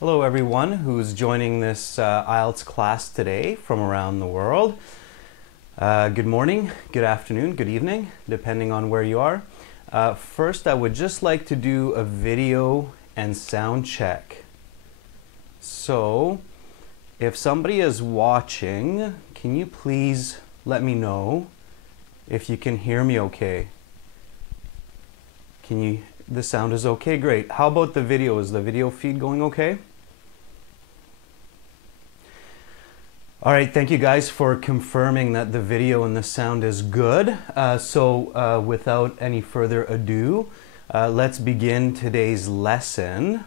Hello everyone who's joining this IELTS class today from around the world. Good morning, good afternoon, good evening, depending on where you are. First, I would just like to do a video and sound check. So, if somebody is watching, can you please let me know if you can hear me okay? The sound is okay? Great. How about the video? Is the video feed going okay? All right, thank you guys for confirming that the video and the sound is good. Without any further ado, let's begin today's lesson.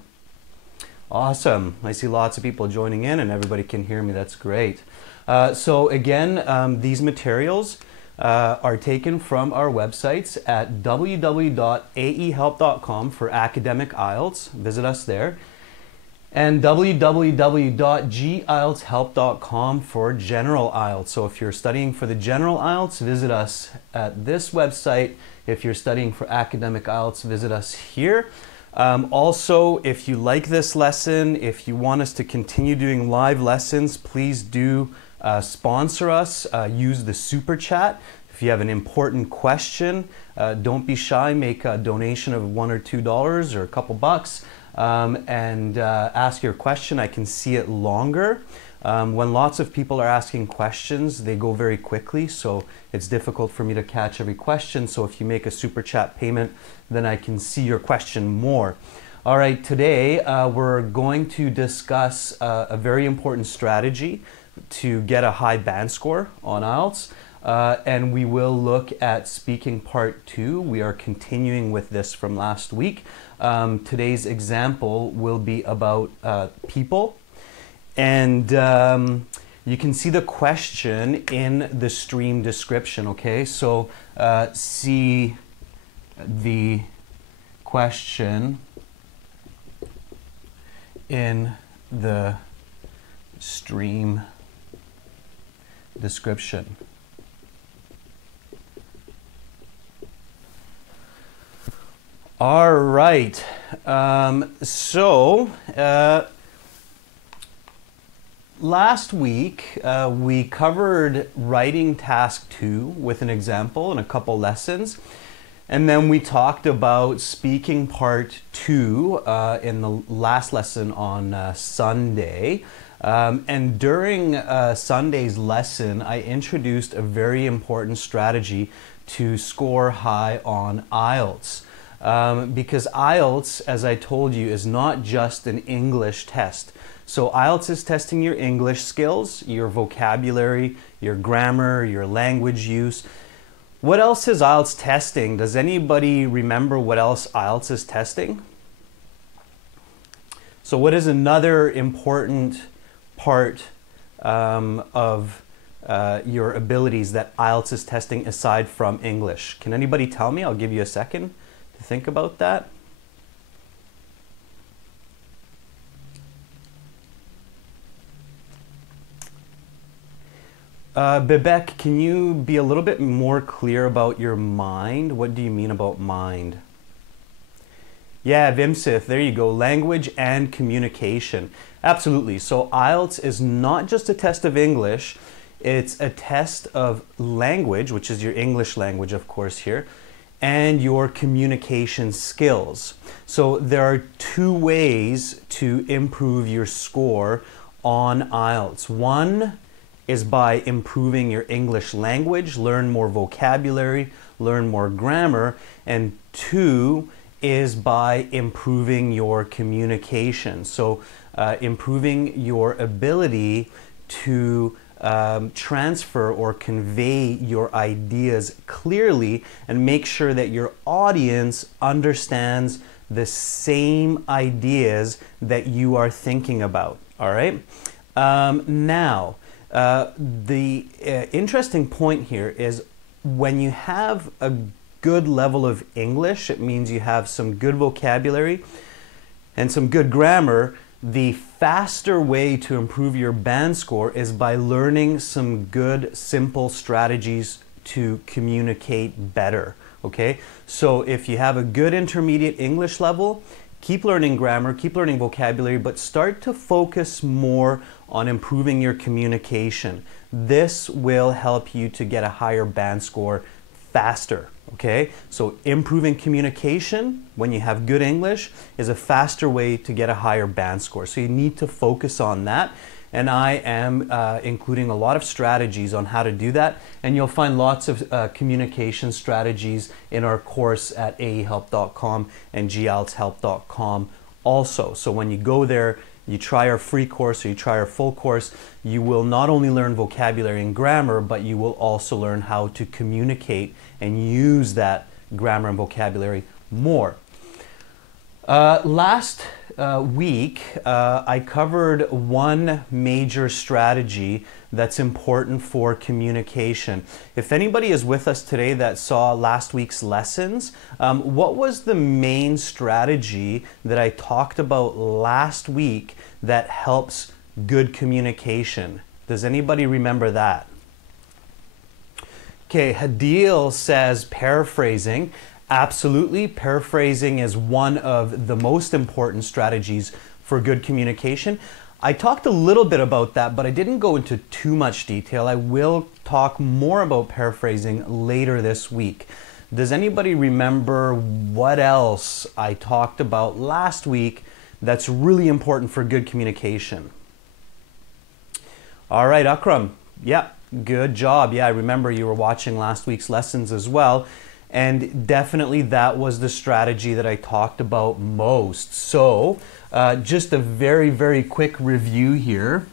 Awesome. I see lots of people joining in and everybody can hear me. That's great. These materials are taken from our websites at www.aehelp.com for academic IELTS. Visit us there. And www.gieltshelp.com for general IELTS. So if you're studying for the general IELTS, visit us at this website. If you're studying for academic IELTS, visit us here. Also, if you like this lesson, if you want us to continue doing live lessons, please do sponsor us. Use the super chat. If you have an important question, don't be shy. Make a donation of $1 or $2 or a couple bucks. Ask your question. I can see it longer. When lots of people are asking questions, they go very quickly, so it's difficult for me to catch every question. So if you make a super chat payment, then I can see your question more. All right, today we're going to discuss a very important strategy to get a high band score on IELTS. And we will look at speaking part 2. We are continuing with this from last week. Today's example will be about people. And you can see the question in the stream description, okay? So see the question in the stream description. All right, last week we covered writing task 2 with an example and a couple lessons. And then we talked about speaking part 2 in the last lesson on Sunday. And during Sunday's lesson, I introduced a very important strategy to score high on IELTS. Because IELTS, as I told you, is not just an English test. So IELTS is testing your English skills, your vocabulary, your grammar, your language use. What else is IELTS testing? Does anybody remember what else IELTS is testing? So what is another important part of your abilities that IELTS is testing aside from English? Can anybody tell me? I'll give you a second to think about that. Bebek, can you be a little bit more clear about your mind? What do you mean about mind? Yeah, Vimsith, there you go. Language and communication. Absolutely. So IELTS is not just a test of English. It's a test of language, which is your English language, of course, here, and your communication skills. So there are 2 ways to improve your score on IELTS. One is by improving your English language, learn more vocabulary, learn more grammar, and 2 is by improving your communication. So improving your ability to transfer or convey your ideas clearly and make sure that your audience understands the same ideas that you are thinking about. All right. The interesting point here is when you have a good level of English, it means you have some good vocabulary and some good grammar. The faster way to improve your band score is by learning some good, simple strategies to communicate better, okay? So if you have a good intermediate English level keep learning grammar, keep learning vocabulary, but start to focus more on improving your communication. This will help you to get a higher band score faster, okay? So improving communication when you have good English is a faster way to get a higher band score. So you need to focus on that. And I am including a lot of strategies on how to do that. And you'll find lots of communication strategies in our course at aehelp.com and gieltshelp.com also. So when you go there, you try our free course or you try our full course, you will not only learn vocabulary and grammar, but you will also learn how to communicate and use that grammar and vocabulary more. Last week, I covered one major strategy that's important for communication. If anybody is with us today that saw last week's lessons, what was the main strategy that I talked about last week that helps good communication? Does anybody remember that? Okay, Hadil says paraphrasing. Absolutely, paraphrasing is one of the most important strategies for good communication. I talked a little bit about that, but I didn't go into too much detail. I will talk more about paraphrasing later this week. Does anybody remember what else I talked about last week that's really important for good communication? All right, Akram. Yeah, good job. Yeah, I remember you were watching last week's lessons as well. And definitely that was the strategy that I talked about most. So just a very, very quick review here.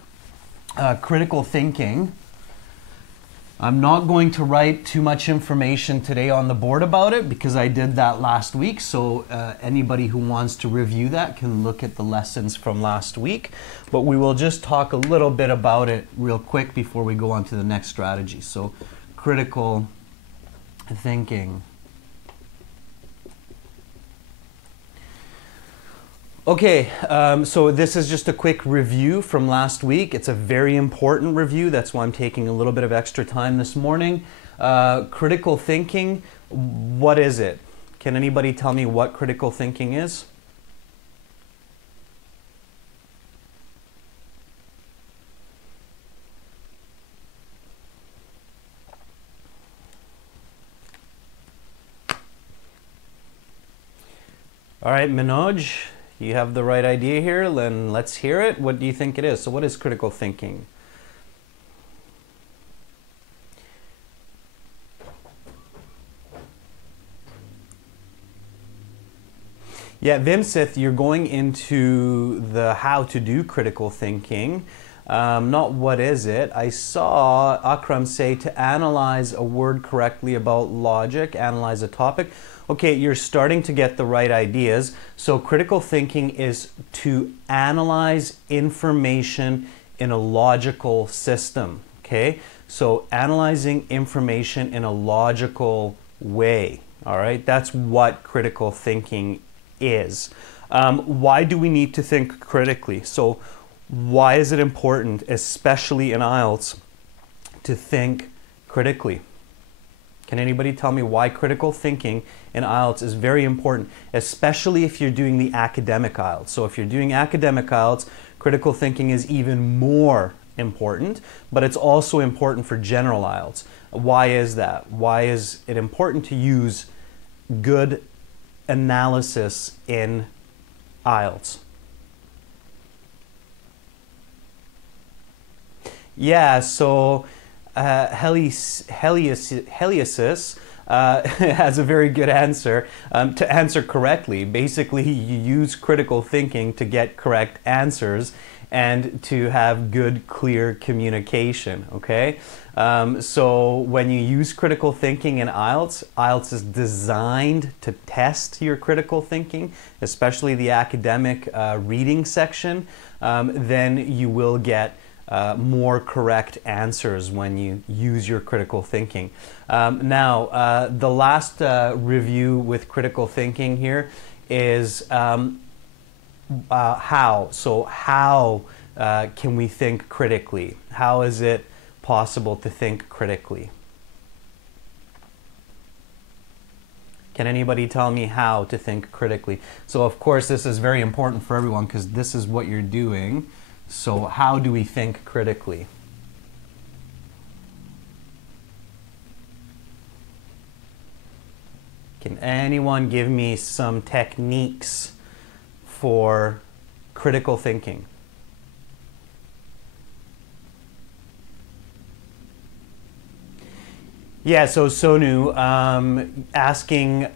Critical thinking. I'm not going to write too much information today on the board about it because I did that last week. So anybody who wants to review that can look at the lessons from last week. But we will just talk a little bit about it real quick before we go on to the next strategy. So critical thinking. Okay, so this is just a quick review from last week. It's a very important review. That's why I'm taking a little bit of extra time this morning. Critical thinking, what is it? Can anybody tell me what critical thinking is? All right, Manoj, you have the right idea here, then let's hear it. What do you think it is? So what is critical thinking? Yeah, Vimsith, you're going into the how to do critical thinking, not what is it. I saw Akram say to analyze a word correctly about logic, analyze a topic. Okay, you're starting to get the right ideas. So critical thinking is to analyze information in a logical system, okay? So analyzing information in a logical way, all right? That's what critical thinking is. Why do we need to think critically? So why is it important, especially in IELTS, to think critically? Can anybody tell me why critical thinking in IELTS is very important, especially if you're doing the academic IELTS? So if you're doing academic IELTS, critical thinking is even more important, but it's also important for general IELTS. Why is that? Why is it important to use good analysis in IELTS? Yeah, so Heliasis has a very good answer. To answer correctly, basically you use critical thinking to get correct answers and to have good, clear communication, okay? So when you use critical thinking in IELTS, IELTS is designed to test your critical thinking, especially the academic reading section, then you will get more correct answers when you use your critical thinking. Now, the last review with critical thinking here is how. So how can we think critically? How is it possible to think critically? Can anybody tell me how to think critically? So of course this is very important for everyone because this is what you're doing. So how do we think critically? Can anyone give me some techniques for critical thinking? Yeah, so Sonu, asking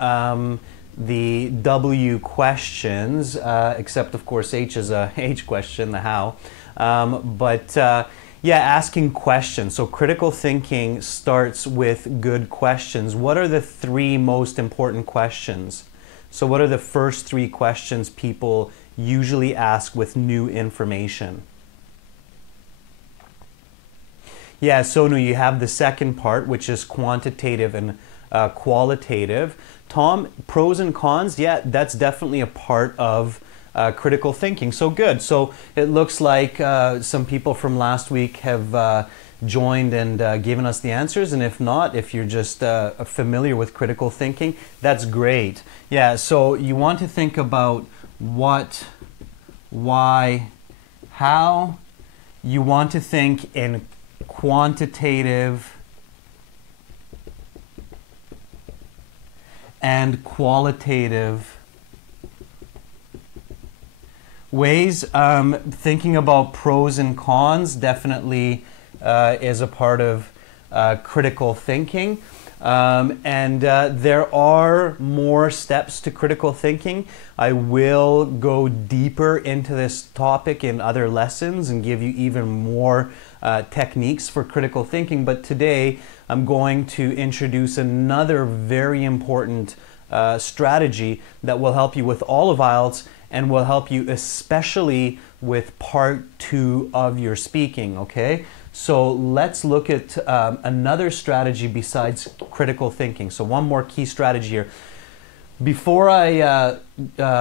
the W questions, except of course H is a H question, the how. Yeah, asking questions. So critical thinking starts with good questions. What are the 3 most important questions? So what are the first 3 questions people usually ask with new information? Yeah, Sonu, you have the second part, which is quantitative and qualitative. Tom, pros and cons, yeah, that's definitely a part of critical thinking. So good. So it looks like some people from last week have joined and given us the answers. And if not, if you're just familiar with critical thinking, that's great. Yeah, so you want to think about what, why, how. You want to think in quantitative and qualitative ways. Thinking about pros and cons definitely is a part of critical thinking. There are more steps to critical thinking. I will go deeper into this topic in other lessons and give you even more techniques for critical thinking. But today I'm going to introduce another very important strategy that will help you with all of IELTS and will help you especially with part 2 of your speaking, okay? So let's look at another strategy besides critical thinking. So one more key strategy here. Before I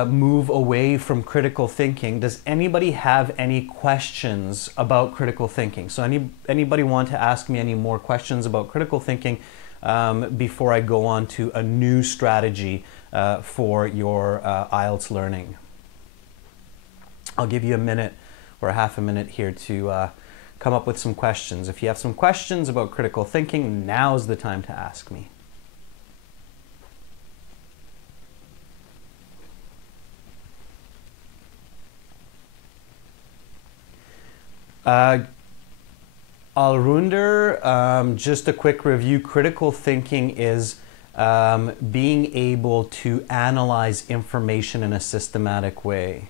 move away from critical thinking, does anybody have any questions about critical thinking? So anybody want to ask me any more questions about critical thinking before I go on to a new strategy for your IELTS learning? I'll give you a minute or a half a minute here to come up with some questions. If you have some questions about critical thinking, now's the time to ask me. Alrunder, just a quick review. Critical thinking is being able to analyze information in a systematic way.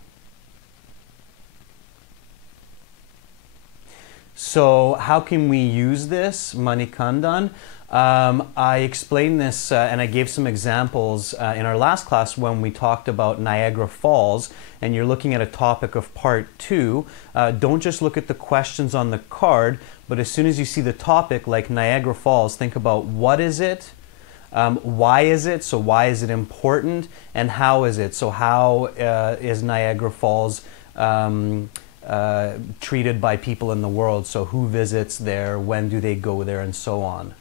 So how can we use this, Manikandan? I explained this and I gave some examples in our last class when we talked about Niagara Falls, and you're looking at a topic of part 2. Don't just look at the questions on the card, but as soon as you see the topic like Niagara Falls, think about what is it, why is it, so why is it important, and how is it, so how is Niagara Falls treated by people in the world, so who visits there, when do they go there, and so on.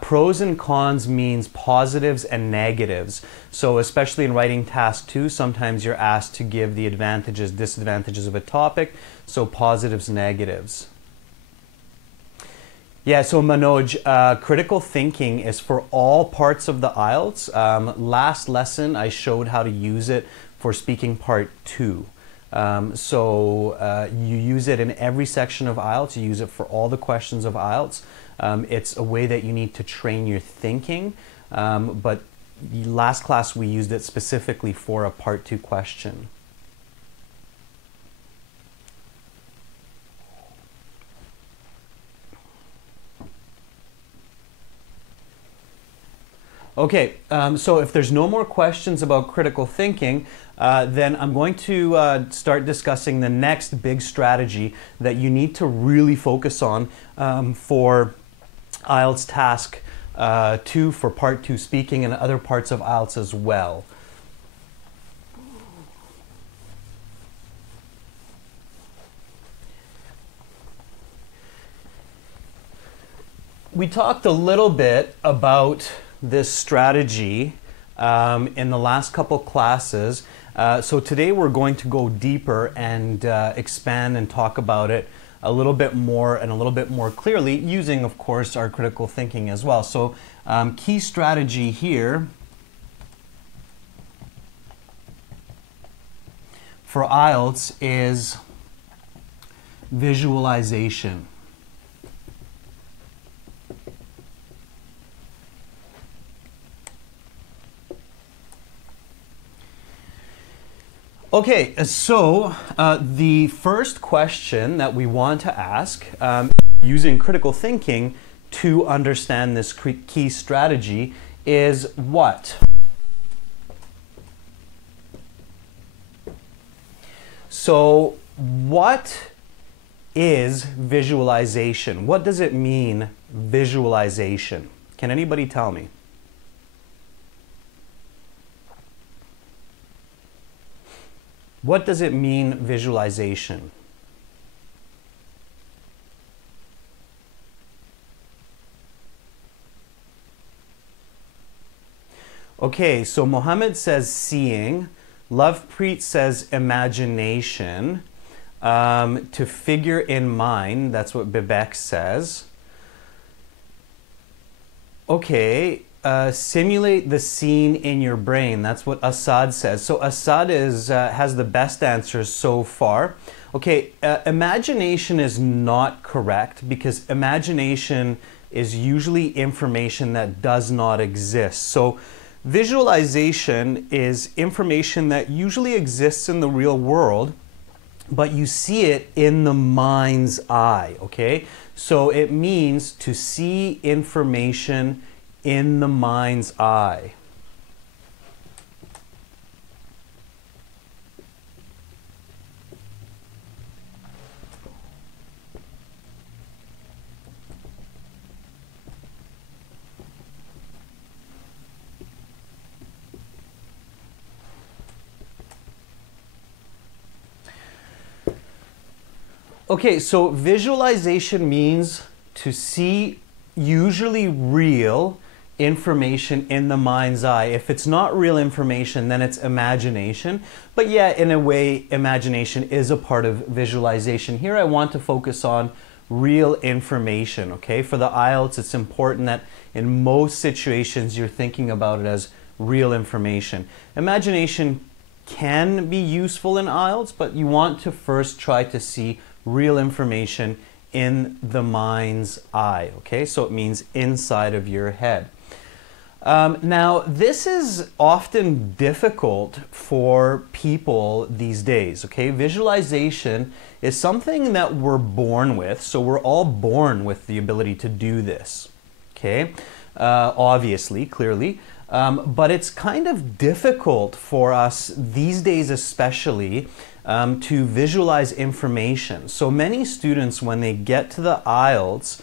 Pros and cons means positives and negatives. So especially in writing task 2, sometimes you're asked to give the advantages, disadvantages of a topic, so positives, negatives. Yeah, so Manoj, critical thinking is for all parts of the IELTS. Last lesson I showed how to use it for speaking part 2. You use it in every section of IELTS. You use it for all the questions of IELTS. It's a way that you need to train your thinking, but last class we used it specifically for a part 2 question. Okay, so if there's no more questions about critical thinking, then I'm going to start discussing the next big strategy that you need to really focus on for IELTS task 2, for part 2 speaking, and other parts of IELTS as well. We talked a little bit about this strategy in the last couple classes. So today we're going to go deeper and expand and talk about it a little bit more and a little bit more clearly using, of course, our critical thinking as well. So key strategy here for IELTS is visualization. Okay, so the first question that we want to ask using critical thinking to understand this key strategy is what? So what is visualization? What does it mean, visualization? Can anybody tell me? What does it mean, visualization? Okay, so Mohammed says seeing. Lovepreet says imagination. To figure in mind, that's what Bibek says. Okay. Simulate the scene in your brain. That's what Assad says. So Assad has the best answers so far. Okay, imagination is not correct because imagination is usually information that does not exist. So visualization is information that usually exists in the real world, but you see it in the mind's eye, okay? So it means to see information in the mind's eye. Okay, so visualization means to see usually real information in the mind's eye. If it's not real information, then it's imagination. But yeah, in a way, imagination is a part of visualization. Here I want to focus on real information, okay? For the IELTS, it's important that in most situations you're thinking about it as real information. Imagination can be useful in IELTS, but you want to first try to see real information in the mind's eye, okay? So it means inside of your head. Now, this is often difficult for people these days, okay? Visualization is something that we're born with, so we're all born with the ability to do this, okay? Obviously, clearly, but it's kind of difficult for us these days especially to visualize information. So many students, when they get to the IELTS,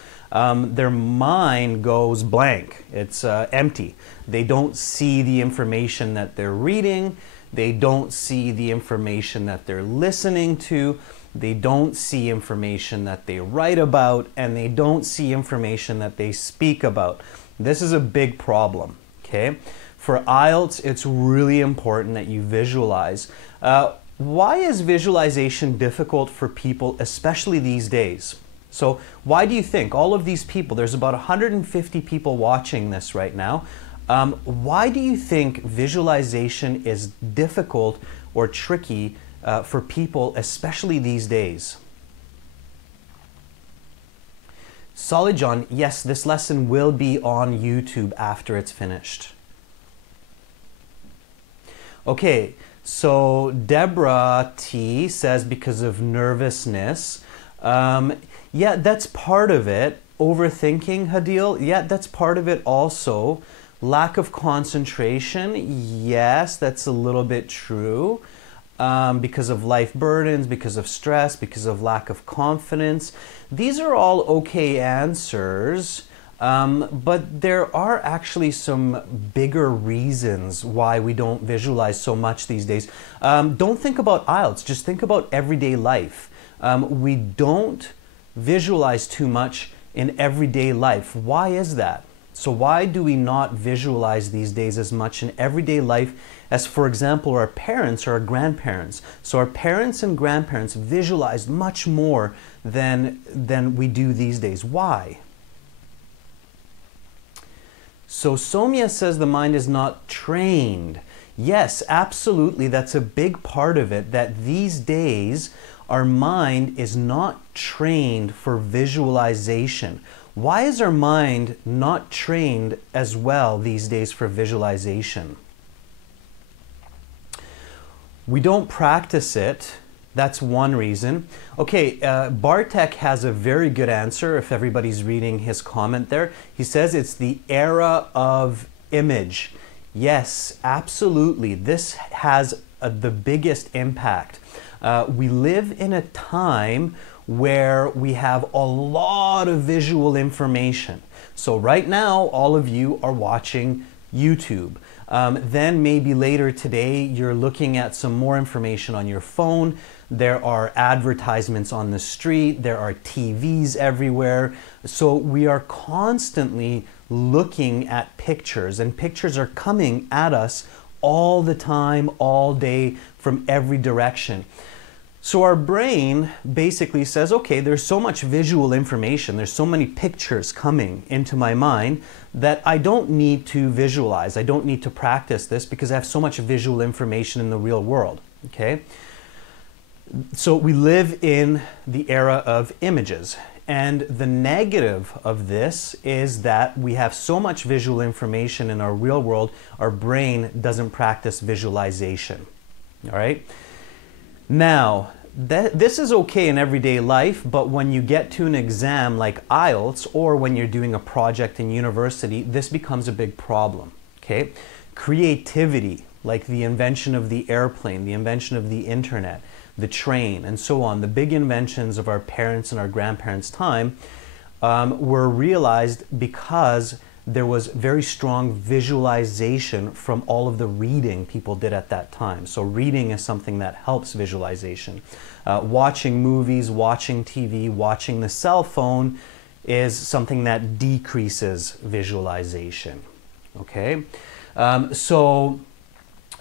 their mind goes blank. It's empty. They don't see the information that they're reading. They don't see the information that they're listening to. They don't see information that they write about, and they don't see information that they speak about. This is a big problem, okay? For IELTS, it's really important that you visualize. Why is visualization difficult for people, especially these days? So why do you think all of these people, there's about 150 people watching this right now, why do you think visualization is difficult or tricky for people, especially these days? Solid John, yes, this lesson will be on YouTube after it's finished. Okay, so Deborah T says because of nervousness. Yeah, that's part of it. Overthinking, Hadil, yeah, that's part of it also. Lack of concentration, yes, that's a little bit true. Because of life burdens, because of stress, because of lack of confidence. These are all okay answers, but there are actually some bigger reasons why we don't visualize so much these days. Don't think about IELTS, just think about everyday life. We don't visualize too much in everyday life. Why is that? So why do we not visualize these days as much in everyday life as, for example, our parents or our grandparents? So our parents and grandparents visualized much more than we do these days. Why? So Somya says the mind is not trained. Yes, absolutely, that's a big part of it, that these days our mind is not trained for visualization. Why is our mind not trained as well these days for visualization? We don't practice it. That's one reason. Okay, Bartek has a very good answer if everybody's reading his comment there. He says it's the era of image. Yes, absolutely. This has the biggest impact. We live in a time where we have a lot of visual information. So right now, all of you are watching YouTube. Then maybe later today, you're looking at some more information on your phone. There are advertisements on the street. There are TVs everywhere. So we are constantly looking at pictures, and pictures are coming at us all the time, all day, from every direction. So our brain basically says, okay, there's so much visual information, there's so many pictures coming into my mind that I don't need to visualize, I don't need to practice this because I have so much visual information in the real world, okay? So we live in the era of images, and the negative of this is that we have so much visual information in our real world, our brain doesn't practice visualization, all right? Now, this is okay in everyday life, but when you get to an exam like IELTS or when you're doing a project in university, this becomes a big problem, okay? Creativity, like the invention of the airplane, the invention of the internet, the train, and so on, the big inventions of our parents and our grandparents' time were realized because there was very strong visualization from all of the reading people did at that time. So reading is something that helps visualization. Watching movies, watching TV, watching the cell phone is something that decreases visualization. Okay? So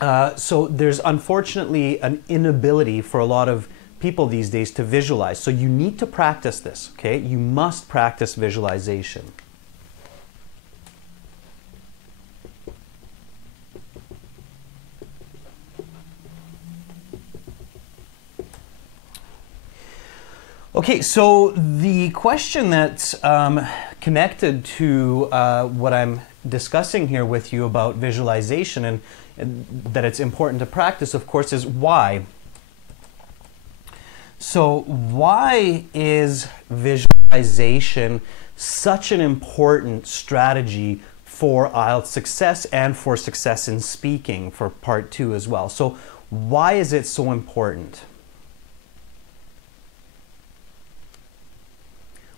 there's unfortunately an inability for a lot of people these days to visualize. So you need to practice this, okay? You must practice visualization. Okay, so the question that's connected to what I'm discussing here with you about visualization and that it's important to practice, of course, is why. So why is visualization such an important strategy for IELTS success and for success in speaking for part 2 as well? So why is it so important?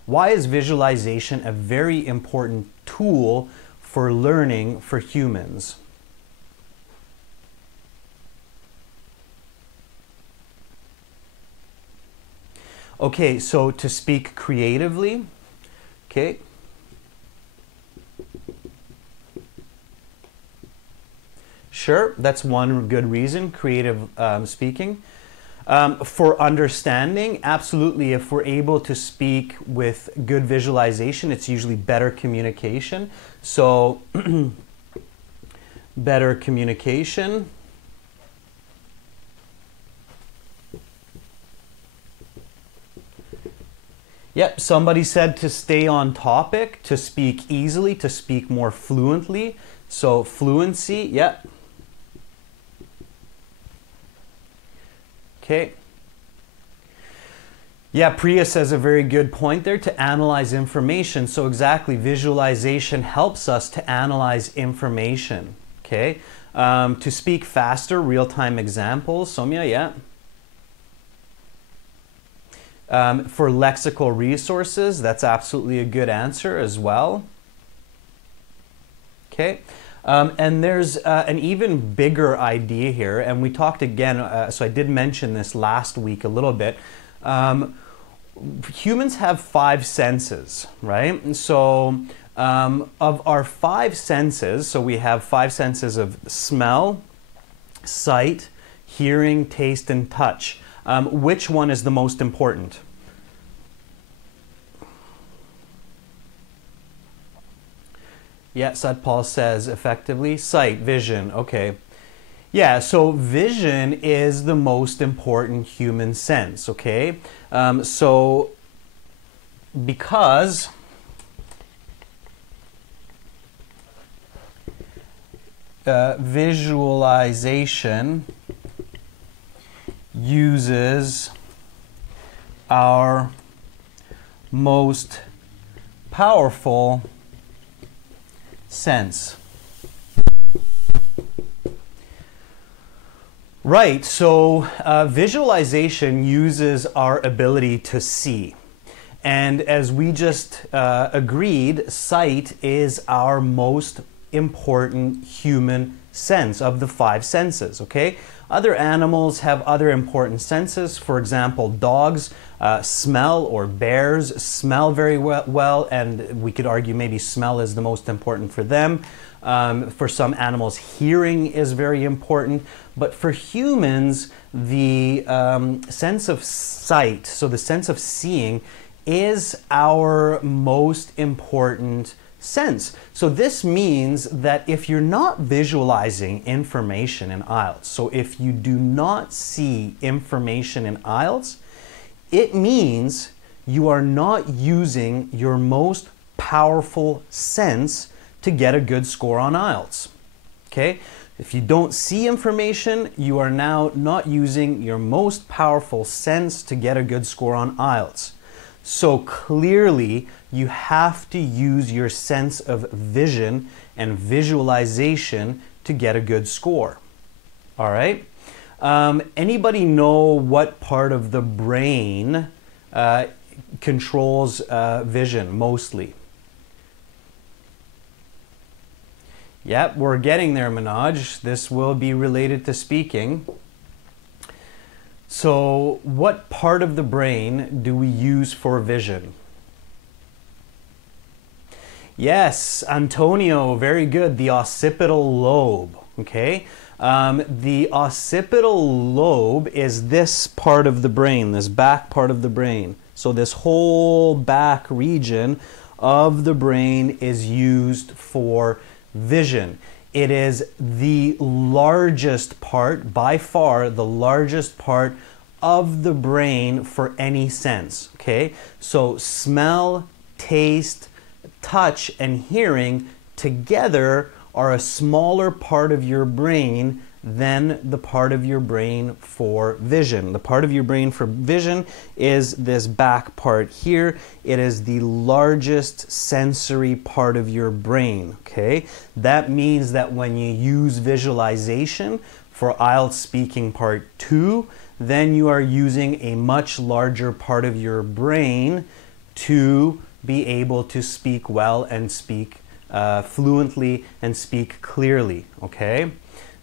Why is visualization a very important tool for learning for humans? Okay, so to speak creatively, okay. Sure, that's one good reason, creative speaking. For understanding, absolutely, if we're able to speak with good visualization, it's usually better communication. So, better communication. Yep, somebody said to stay on topic, to speak easily, to speak more fluently. So, fluency, yep. Okay. Yeah, Priya says a very good point there, to analyze information. So exactly, visualization helps us to analyze information. Okay. To speak faster, real-time examples. Somya, yeah. For lexical resources, that's absolutely a good answer as well. Okay. And there's an even bigger idea here, and we talked again, so I did mention this last week a little bit. humans have 5 senses, right? And so of our 5 senses, so we have 5 senses of smell, sight, hearing, taste, and touch. Which one is the most important? Yeah, Satpal says effectively, sight, vision, okay. Yeah, so vision is the most important human sense, okay? So because visualization uses our most powerful sense. Right, so visualization uses our ability to see. And as we just agreed, sight is our most important human sense of the 5 senses, okay? Other animals have other important senses. For example, dogs smell, or bears smell very well, and we could argue maybe smell is the most important for them. For some animals, hearing is very important. But for humans, the sense of sight, so the sense of seeing, is our most important sense. So this means that if you're not visualizing information in IELTS, so if you do not see information in IELTS, it means you are not using your most powerful sense to get a good score on IELTS. Okay? If you don't see information, you are now not using your most powerful sense to get a good score on IELTS. So clearly, you have to use your sense of vision and visualization to get a good score. All right? Anybody know what part of the brain controls vision mostly? Yep, we're getting there, Manoj. This will be related to speaking. So, what part of the brain do we use for vision? Yes, Antonio, very good. The occipital lobe, okay? The occipital lobe is this part of the brain, this back part of the brain. So this whole back region of the brain is used for vision. It is the largest part, by far the largest part of the brain for any sense, okay? So smell, taste, touch, and hearing together are a smaller part of your brain than the part of your brain for vision. The part of your brain for vision is this back part here. It is the largest sensory part of your brain, okay? That means that when you use visualization for IELTS speaking part 2, then you are using a much larger part of your brain to be able to speak well and speak fluently and speak clearly, okay?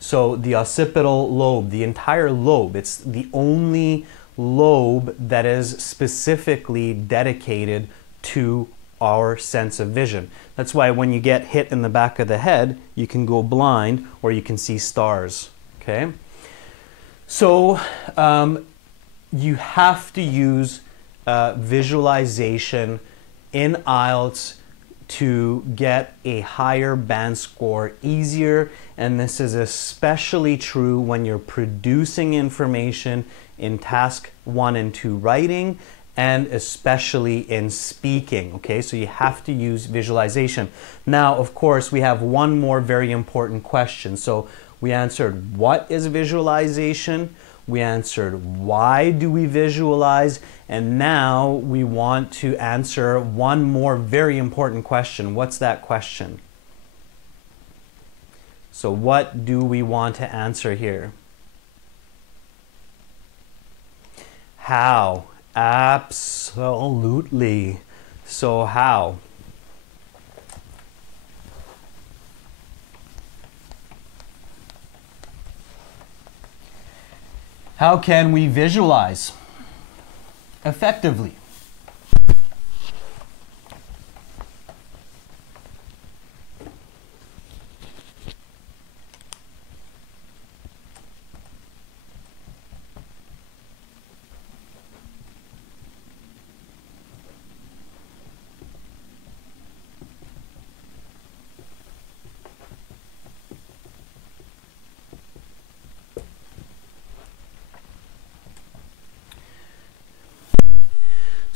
So the occipital lobe, the entire lobe, it's the only lobe that is specifically dedicated to our sense of vision. That's why when you get hit in the back of the head, you can go blind or you can see stars, okay? So you have to use visualization in IELTS to get a higher band score easier, and this is especially true when you're producing information in task 1 and 2 writing, and especially in speaking, okay? So you have to use visualization. Now, of course, we have one more very important question. So we answered what is visualization, we answered why do we visualize, and now we want to answer one more very important question. What's that question? So what do we want to answer here? How? Absolutely. So how? How can we visualize effectively?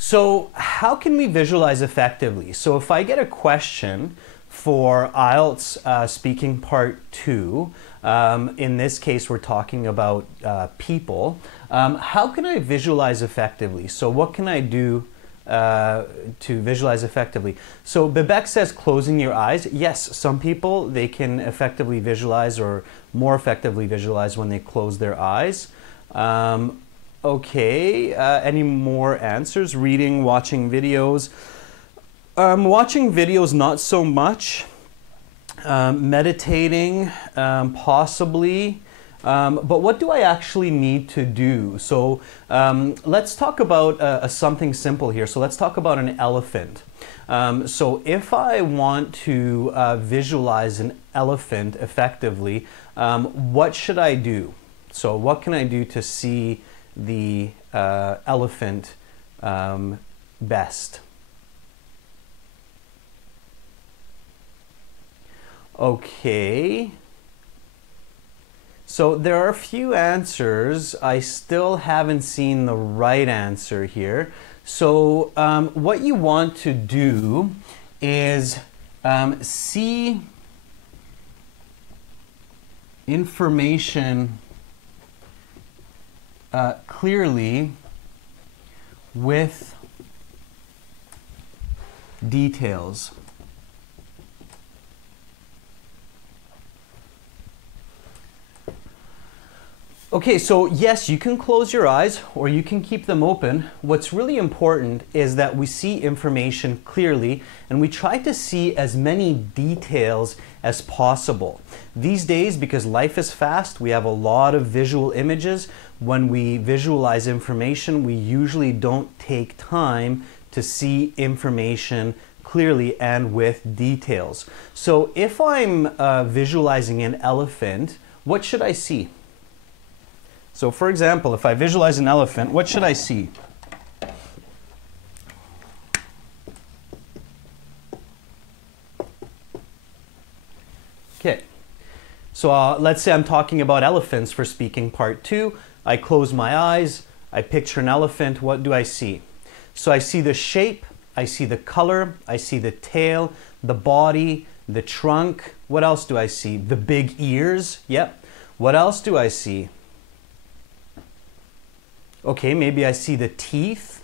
So how can we visualize effectively? So if I get a question for IELTS speaking part 2, in this case we're talking about people, how can I visualize effectively? So what can I do to visualize effectively? So Bebek says closing your eyes. Yes, some people, they can effectively visualize or more effectively visualize when they close their eyes. Okay, any more answers? Reading, watching videos. Watching videos, not so much. Meditating, possibly. But what do I actually need to do? So let's talk about something simple here. So let's talk about an elephant. So if I want to visualize an elephant effectively, what should I do? So what can I do to see the elephant best? Okay. So there are a few answers. I still haven't seen the right answer here. So what you want to do is see information clearly with details. Okay, so yes, you can close your eyes or you can keep them open. What's really important is that we see information clearly and we try to see as many details as possible. These days, because life is fast, we have a lot of visual images. When we visualize information, we usually don't take time to see information clearly and with details. So if I'm visualizing an elephant, what should I see? So for example, if I visualize an elephant, what should I see? Okay, so let's say I'm talking about elephants for speaking part 2. I close my eyes, I picture an elephant, what do I see? So I see the shape, I see the color, I see the tail, the body, the trunk. What else do I see? The big ears, yep. What else do I see? Okay, maybe I see the teeth.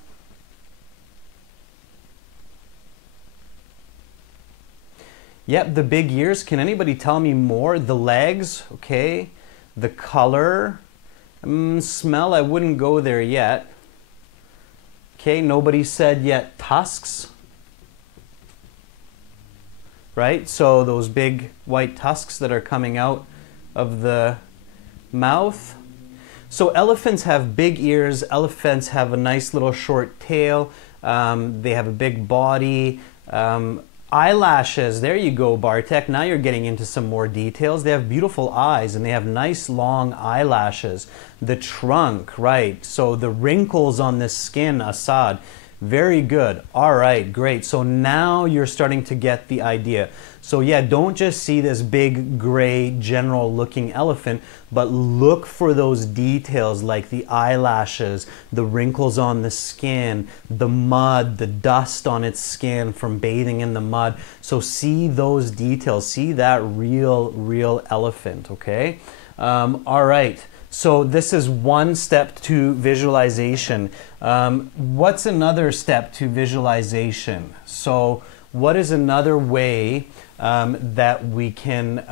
Yep, the big ears. Can anybody tell me more? The legs, okay. The color. Smell, I wouldn't go there yet. Okay, nobody said yet tusks. Right, so those big white tusks that are coming out of the mouth. So elephants have big ears, elephants have a nice little short tail, they have a big body, eyelashes, there you go Bartek, now you're getting into some more details. They have beautiful eyes and they have nice long eyelashes. The trunk, right, so the wrinkles on the skin, Assad, very good. All right, great. So now you're starting to get the idea. So yeah, don't just see this big gray general looking elephant, but look for those details like the eyelashes, the wrinkles on the skin, the mud, the dust on its skin from bathing in the mud. So see those details, see that real elephant, okay? All right. So this is one step to visualization. What's another step to visualization? So what is another way that we can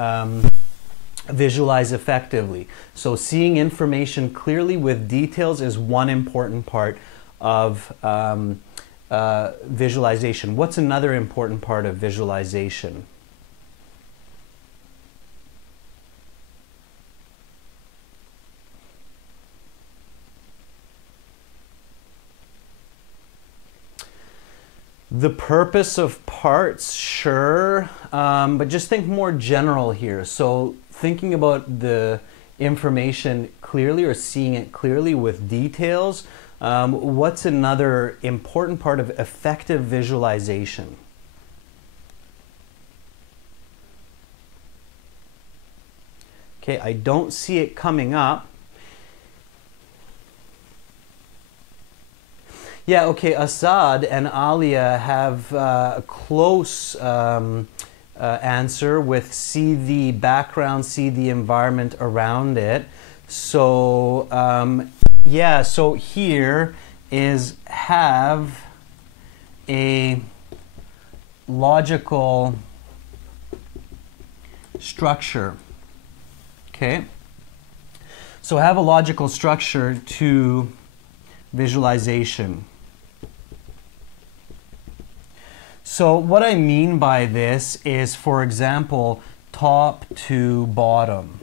visualize effectively? So seeing information clearly with details is one important part of visualization. What's another important part of visualization? The purpose of parts, sure, but just think more general here. So thinking about the information clearly or seeing it clearly with details, what's another important part of effective visualization? Okay, I don't see it coming up. Yeah, okay, Assad and Alia have a close answer with see the background, see the environment around it. So, yeah, so here is have a logical structure. Okay? So have a logical structure to visualization. So what I mean by this is, for example, top to bottom,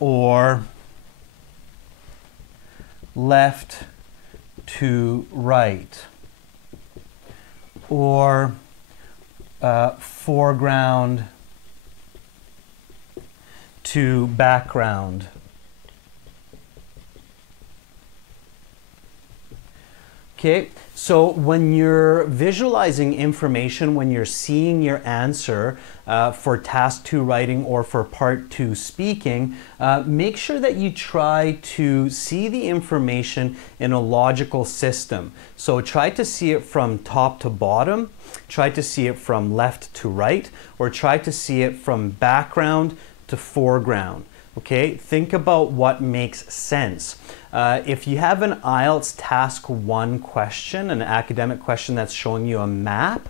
or left to right, or foreground to background. Okay, so when you're visualizing information, when you're seeing your answer for task 2 writing or for part 2 speaking, make sure that you try to see the information in a logical system. So try to see it from top to bottom, try to see it from left to right, or try to see it from background to foreground. Okay, think about what makes sense. If you have an IELTS Task 1 question, an academic question that's showing you a map,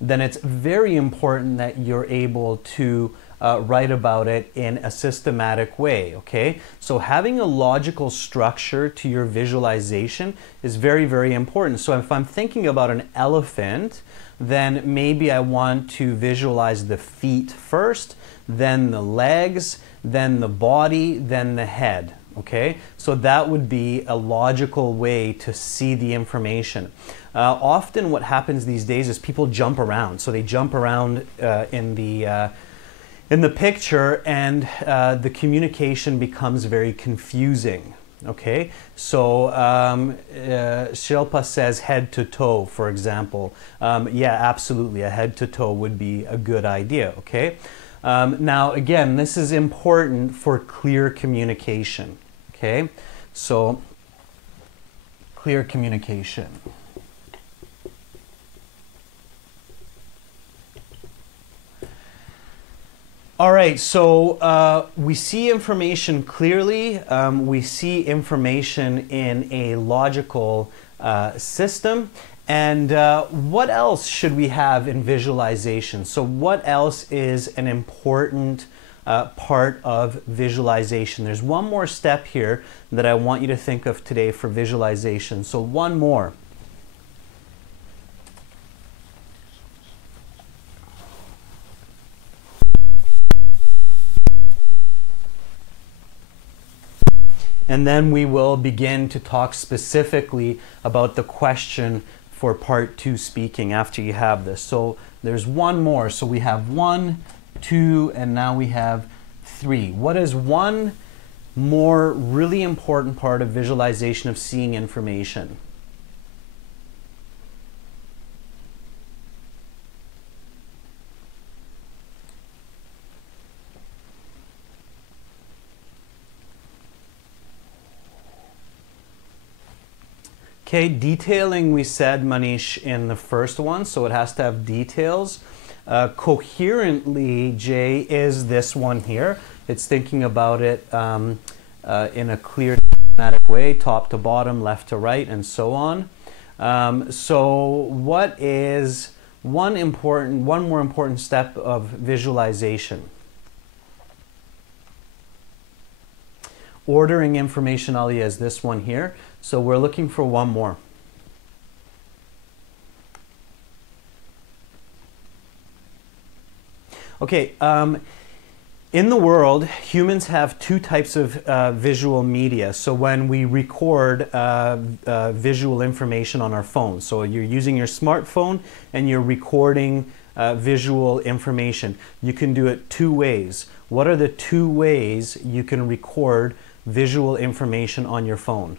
then it's very important that you're able to write about it in a systematic way, okay? So having a logical structure to your visualization is very, very important. So if I'm thinking about an elephant, then maybe I want to visualize the feet first, then the legs, then the body, then the head. Okay, so that would be a logical way to see the information. Often what happens these days is people jump around. So they jump around in the picture, and the communication becomes very confusing. Okay, so Shilpa says head to toe, for example. Yeah, absolutely, a head to toe would be a good idea. Okay. Now, again, this is important for clear communication, okay? So, clear communication. All right, so we see information clearly. We see information in a logical system. And what else should we have in visualization? So what else is an important part of visualization? There's one more step here that I want you to think of today for visualization. So one more. And then we will begin to talk specifically about the question for part 2 speaking after you have this. So there's one more. So we have 1, 2, and now we have 3. What is one more really important part of visualization of seeing information? Okay, detailing we said, Manish, in the first one, so it has to have details. Coherently, Jay, is this one here. It's thinking about it in a clear, systematic way, top to bottom, left to right, and so on. So what is one more important step of visualization? Ordering information, Alia, is this one here. So we're looking for one more. Okay, in the world, humans have 2 types of visual media. So when we record visual information on our phone, so you're using your smartphone and you're recording visual information, you can do it 2 ways. What are the 2 ways you can record visual information on your phone?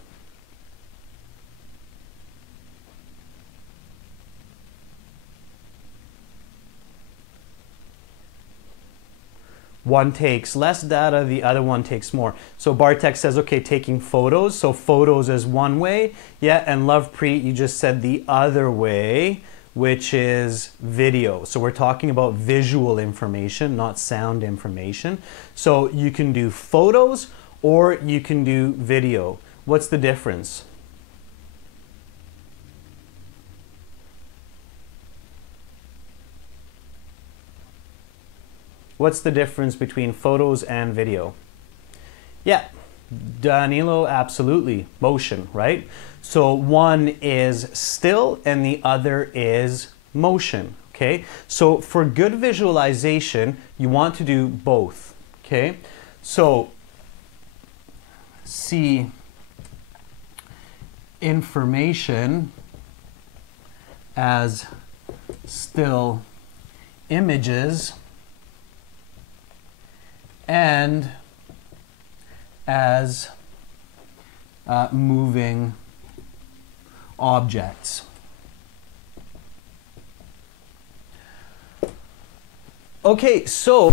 One takes less data, the other one takes more. So Bartek says, okay, taking photos. So photos is one way. Yeah, and Lovepreet, you just said the other way, which is video. So we're talking about visual information, not sound information. So you can do photos or you can do video. What's the difference? What's the difference between photos and video? Yeah, Danilo, absolutely. Motion, right? So one is still and the other is motion, okay? So for good visualization, you want to do both, okay? So see information as still images and as moving objects. Okay, so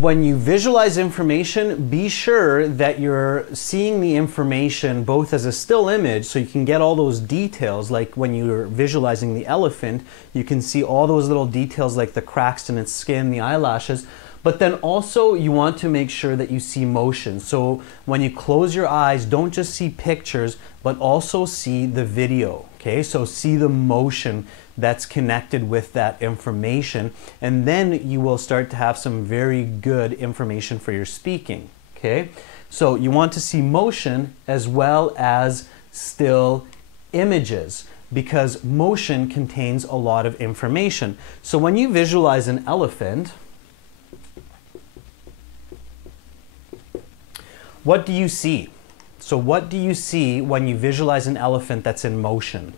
when you visualize information, be sure that you're seeing the information both as a still image, so you can get all those details, like when you're visualizing the elephant, you can see all those little details like the cracks in its skin, the eyelashes, but then also you want to make sure that you see motion. So when you close your eyes, don't just see pictures, but also see the video, okay? So see the motion that's connected with that information, and then you will start to have some very good information for your speaking, okay? So you want to see motion as well as still images, because motion contains a lot of information. So when you visualize an elephant, what do you see? So what do you see when you visualize an elephant that's in motion?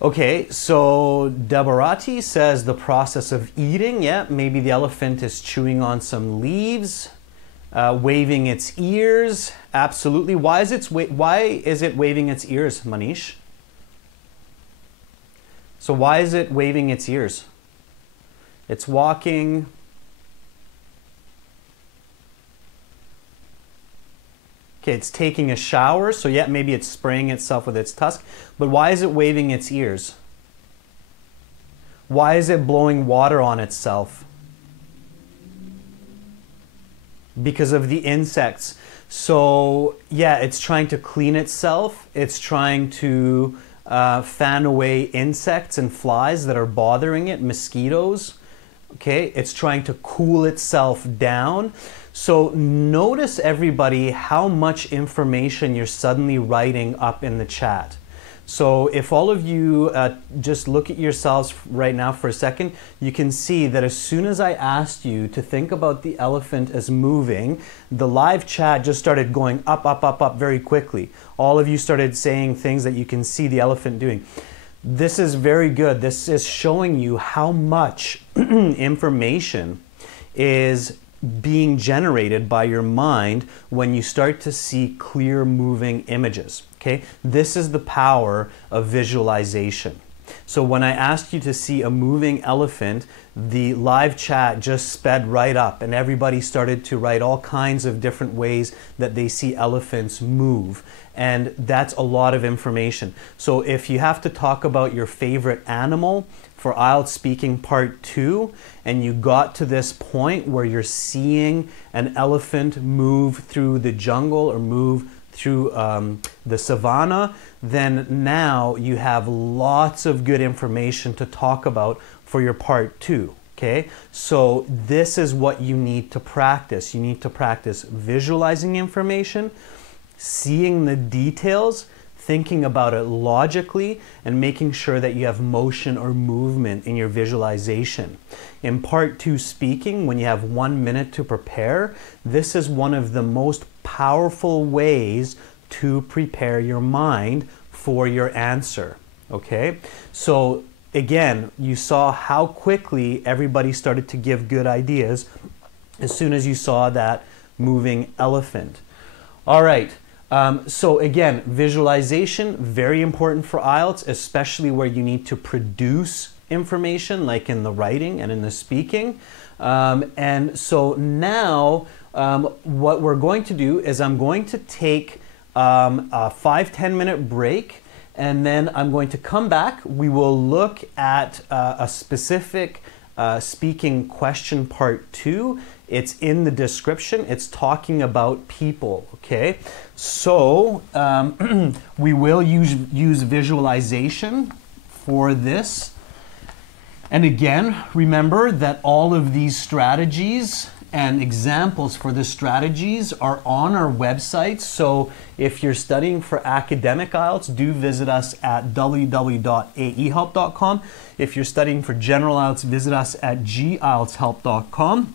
Okay, so Deborati says the process of eating. Yeah, maybe the elephant is chewing on some leaves, waving its ears. Absolutely. Why is it waving its ears, Manish? So why is it waving its ears? It's walking. Okay, it's taking a shower, so yeah, maybe it's spraying itself with its tusk, but why is it waving its ears? Why is it blowing water on itself? Because of the insects. So yeah, it's trying to clean itself, it's trying to fan away insects and flies that are bothering it, mosquitoes. Okay, it's trying to cool itself down. So notice, everybody, how much information you're suddenly writing up in the chat. So if all of you just look at yourselves right now for a second, you can see that as soon as I asked you to think about the elephant as moving, the live chat just started going up, up, up, up very quickly. All of you started saying things that you can see the elephant doing. This is very good. This is showing you how much information is being generated by your mind when you start to see clear moving images. Okay, this is the power of visualization. So when I asked you to see a moving elephant, the live chat just sped right up and everybody started to write all kinds of different ways that they see elephants move. And that's a lot of information. So if you have to talk about your favorite animal for IELTS Speaking Part 2, and you got to this point where you're seeing an elephant move through the jungle or move through the savannah, then now you have lots of good information to talk about for your Part 2. Okay, so this is what you need to practice. You need to practice visualizing information, seeing the details, thinking about it logically, and making sure that you have motion or movement in your visualization. In Part 2 speaking, when you have 1 minute to prepare, this is one of the most powerful ways to prepare your mind for your answer. Okay, so again, you saw how quickly everybody started to give good ideas as soon as you saw that moving elephant. All right. So again, visualization, very important for IELTS, especially where you need to produce information like in the writing and in the speaking. And so now what we're going to do is I'm going to take a 5-10 minute break, and then I'm going to come back. We will look at a specific speaking question part 2. It's in the description. It's talking about people, okay? So we will use visualization for this. And again, remember that all of these strategies and examples for the strategies are on our website. So if you're studying for academic IELTS, do visit us at www.aehelp.com. If you're studying for general IELTS, visit us at gieltshelp.com.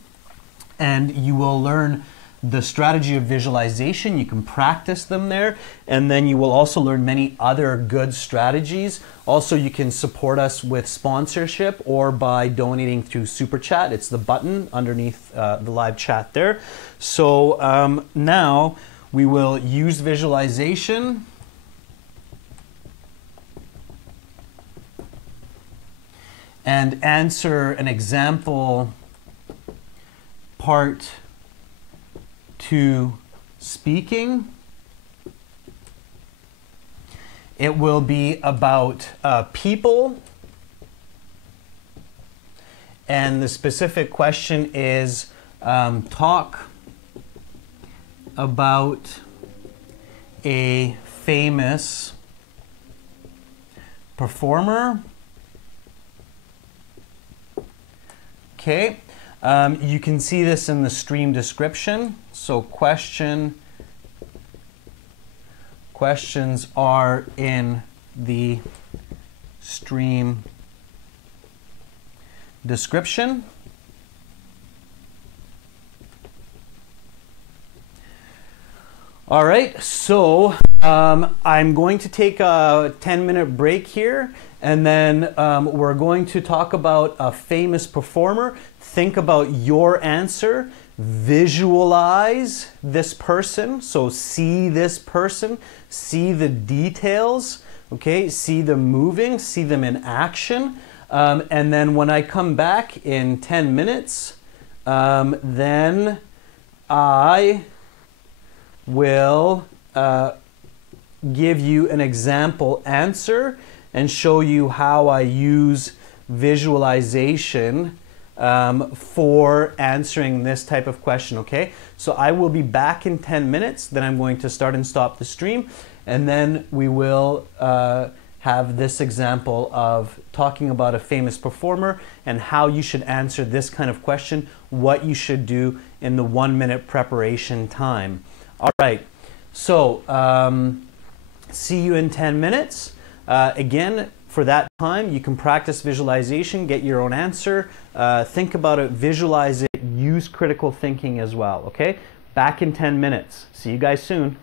And you will learn the strategy of visualization. You can practice them there, and then you will also learn many other good strategies. Also, you can support us with sponsorship or by donating through Super Chat. It's the button underneath the live chat there. So now we will use visualization. And answer an example part 2 speaking. It will be about people, and the specific question is talk about a famous performer. Okay. You can see this in the stream description. So questions are in the stream description. All right, so I'm going to take a 10-minute break here, and then we're going to talk about a famous performer. Think about your answer. Visualize this person. So see this person, see the details, okay? See them moving, see them in action. And then when I come back in 10 minutes, then I will give you an example answer and show you how I use visualization for answering this type of question, okay? So I will be back in 10 minutes, then I'm going to start and stop the stream, and then we will have this example of talking about a famous performer and how you should answer this kind of question, what you should do in the 1-minute preparation time. All right, so see you in 10 minutes. Again, for that time, you can practice visualization, get your own answer, think about it, visualize it, use critical thinking as well, okay? Back in 10 minutes. See you guys soon.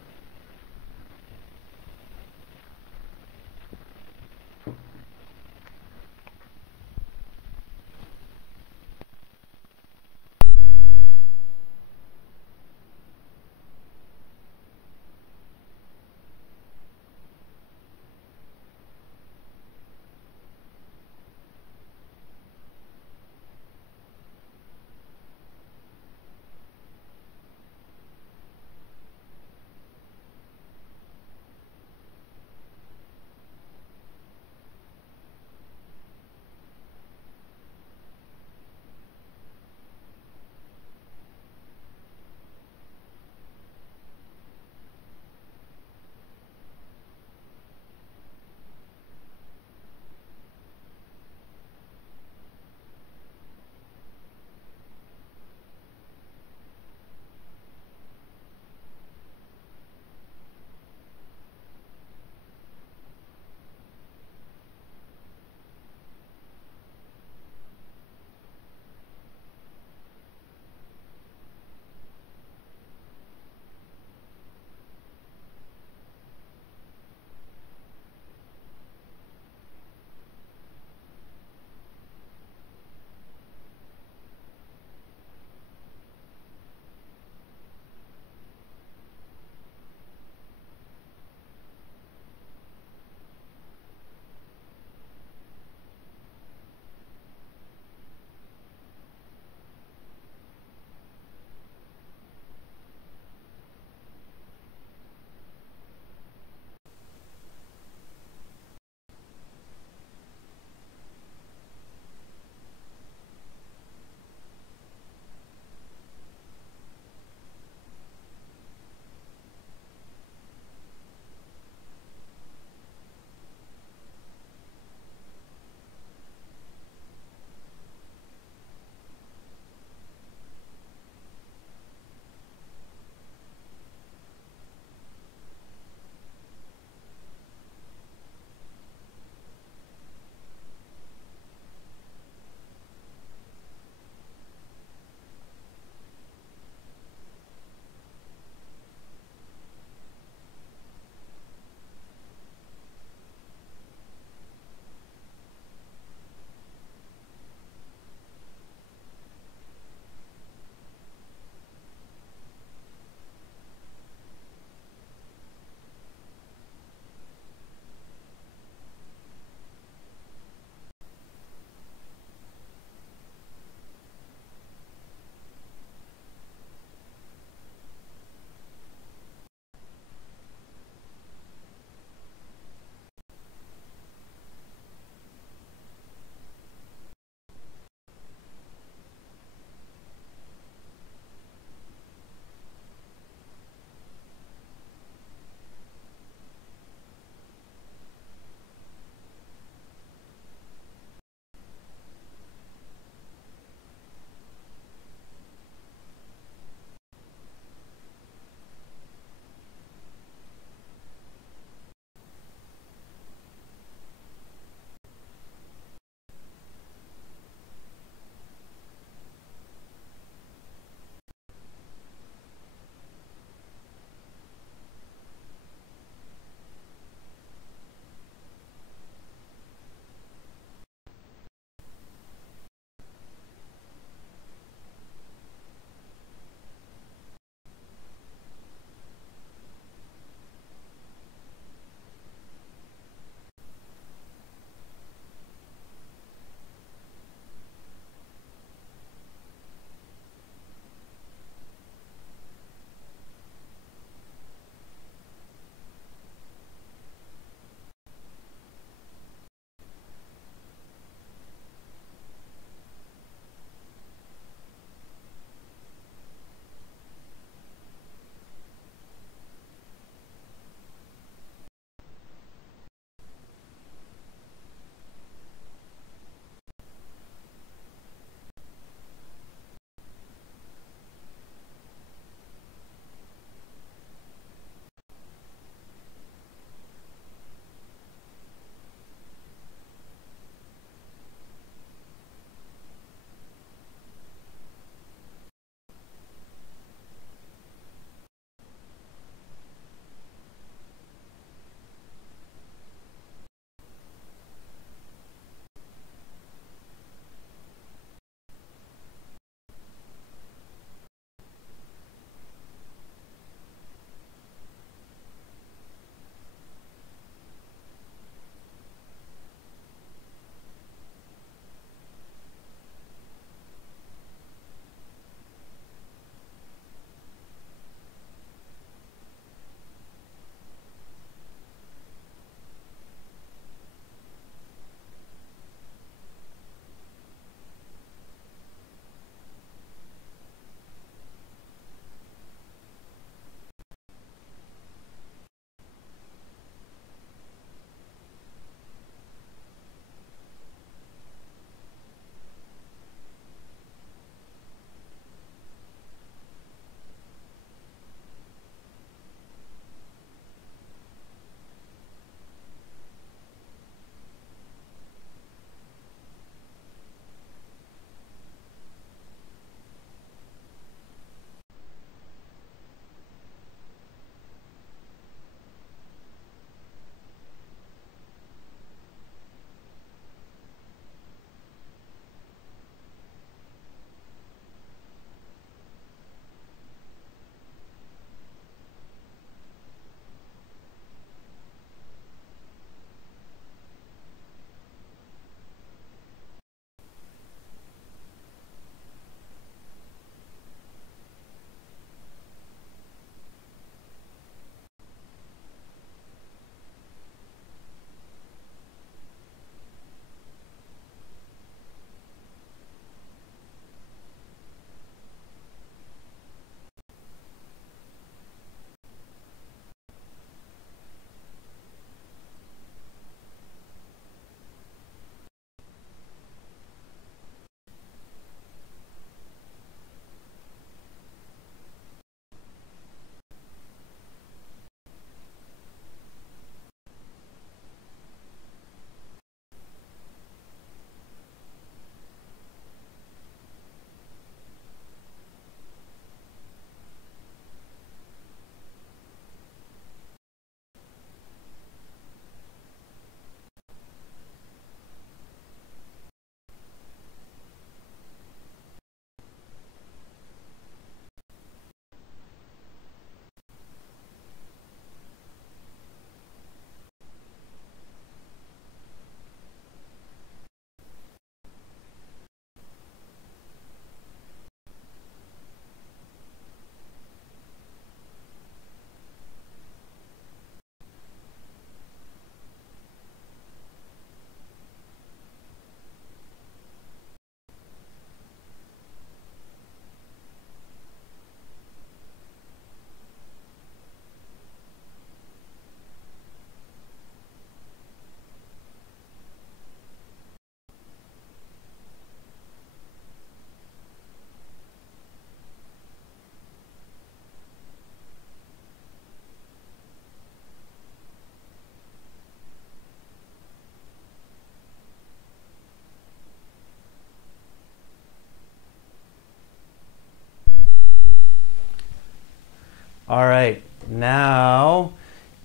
All right, now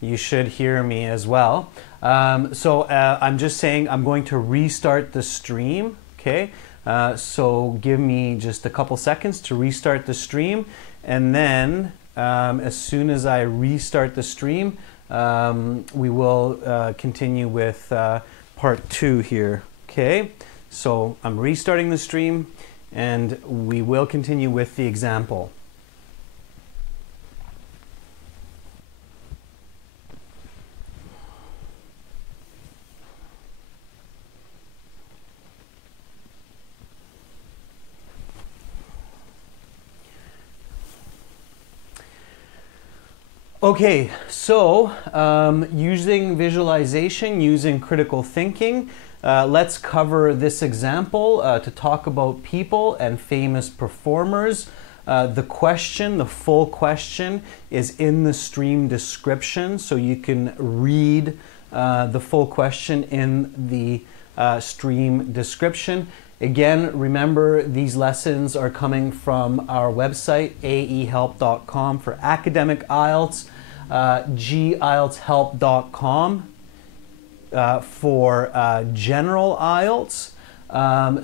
you should hear me as well. I'm just saying I'm going to restart the stream, okay? So give me just a couple seconds to restart the stream, and then as soon as I restart the stream, we will continue with part 2 here, okay? So I'm restarting the stream, and we will continue with the example. Okay, so using visualization, using critical thinking, let's cover this example to talk about people and famous performers. The question, the full question, is in the stream description, so you can read the full question in the stream description. Again, remember, these lessons are coming from our website, aehelp.com for academic IELTS, gieltshelp.com for general IELTS.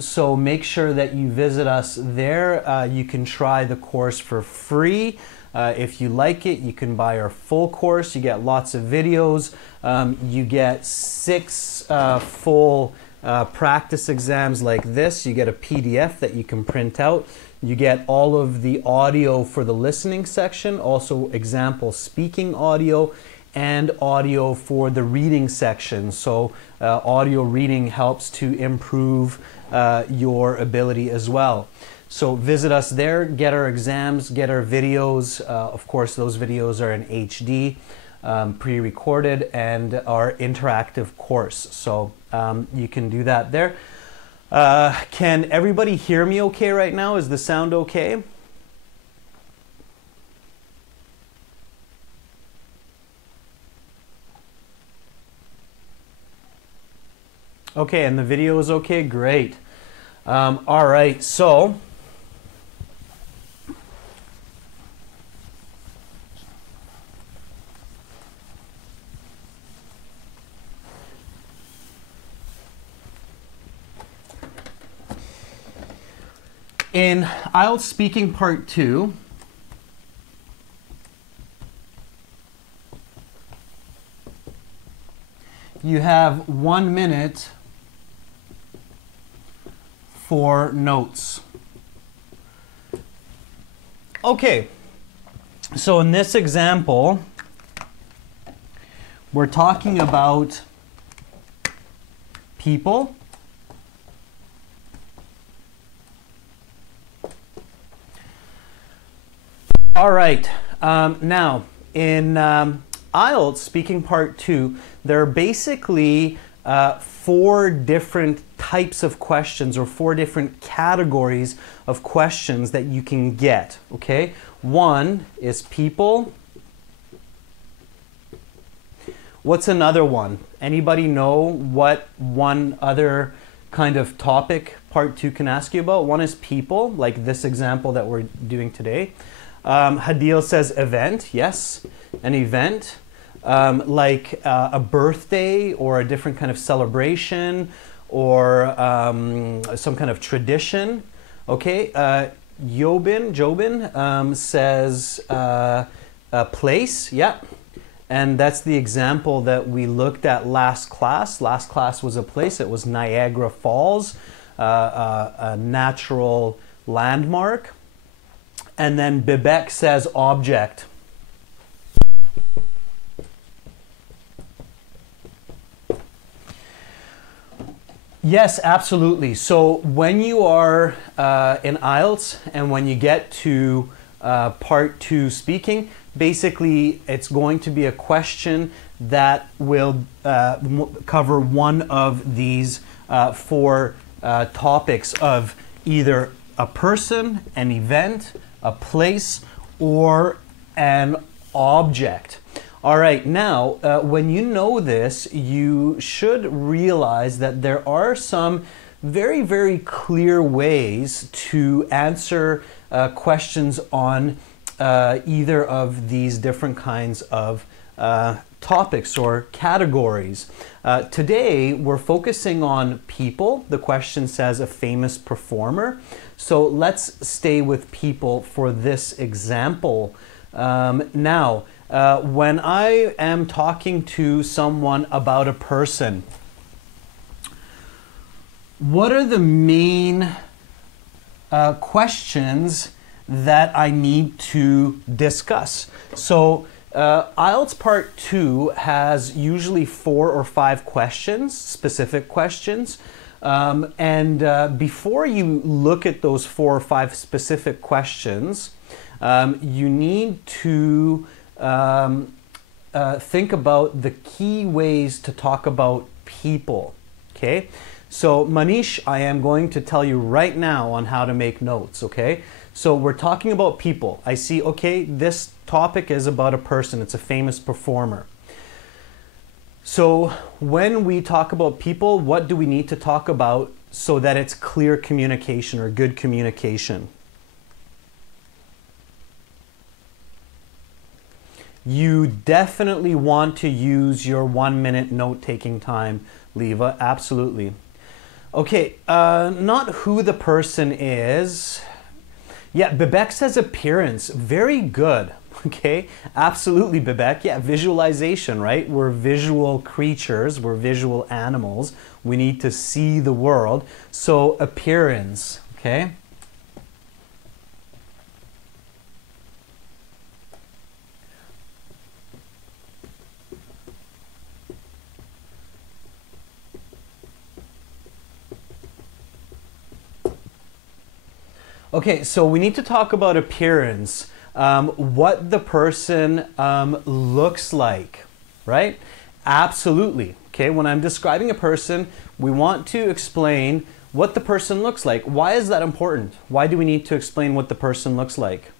So make sure that you visit us there. You can try the course for free. If you like it, you can buy our full course. You get lots of videos. You get 6 full practice exams like this. You get a PDF that you can print out. You get all of the audio for the listening section, also example speaking audio, and audio for the reading section. So audio reading helps to improve your ability as well. So visit us there, get our exams, get our videos. Of course, those videos are in HD. Pre-recorded, and our interactive course. So you can do that there. Can everybody hear me okay right now? Is the sound okay? Okay, and the video is okay? Great. All right, so in IELTS Speaking Part 2, you have 1 minute for notes. Okay, so in this example, we're talking about people. All right, now in IELTS Speaking Part 2, there are basically 4 different types of questions, or 4 different categories of questions that you can get, okay? One is people. What's another one? Anybody know what one other kind of topic Part 2 can ask you about? One is people, like this example that we're doing today. Hadil says event, yes, an event, like a birthday or a different kind of celebration or some kind of tradition. Okay, Jobin says a place, yeah, and that's the example that we looked at last class. Last class was a place, it was Niagara Falls, a natural landmark. And then Bibek says object. Yes, absolutely. So when you are in IELTS and when you get to Part 2 speaking, basically it's going to be a question that will cover one of these 4 topics of either a person, an event, a place, or an object. All right, now when you know this, you should realize that there are some very, very clear ways to answer questions on either of these different kinds of topics or categories. Today, we're focusing on people. The question says a famous performer. So let's stay with people for this example. Now, when I am talking to someone about a person, what are the main questions that I need to discuss? So IELTS Part 2 has usually 4 or 5 questions, specific questions. Before you look at those 4 or 5 specific questions, you need to think about the key ways to talk about people, okay? So Manish, I am going to tell you right now on how to make notes, okay? So we're talking about people. I see, okay, this topic is about a person. It's a famous performer. So when we talk about people, what do we need to talk about so that it's clear communication or good communication? You definitely want to use your 1-minute note-taking time, Leva, absolutely. Okay, not who the person is. Yeah, Bebek says appearance. Very good. Okay, absolutely, Bebek. Yeah, visualization, right? We're visual creatures. We're visual animals. We need to see the world. So appearance, okay? Okay, so we need to talk about appearance, what the person looks like, right? Absolutely. Okay, when I'm describing a person, we want to explain what the person looks like. Why is that important? Why do we need to explain what the person looks like?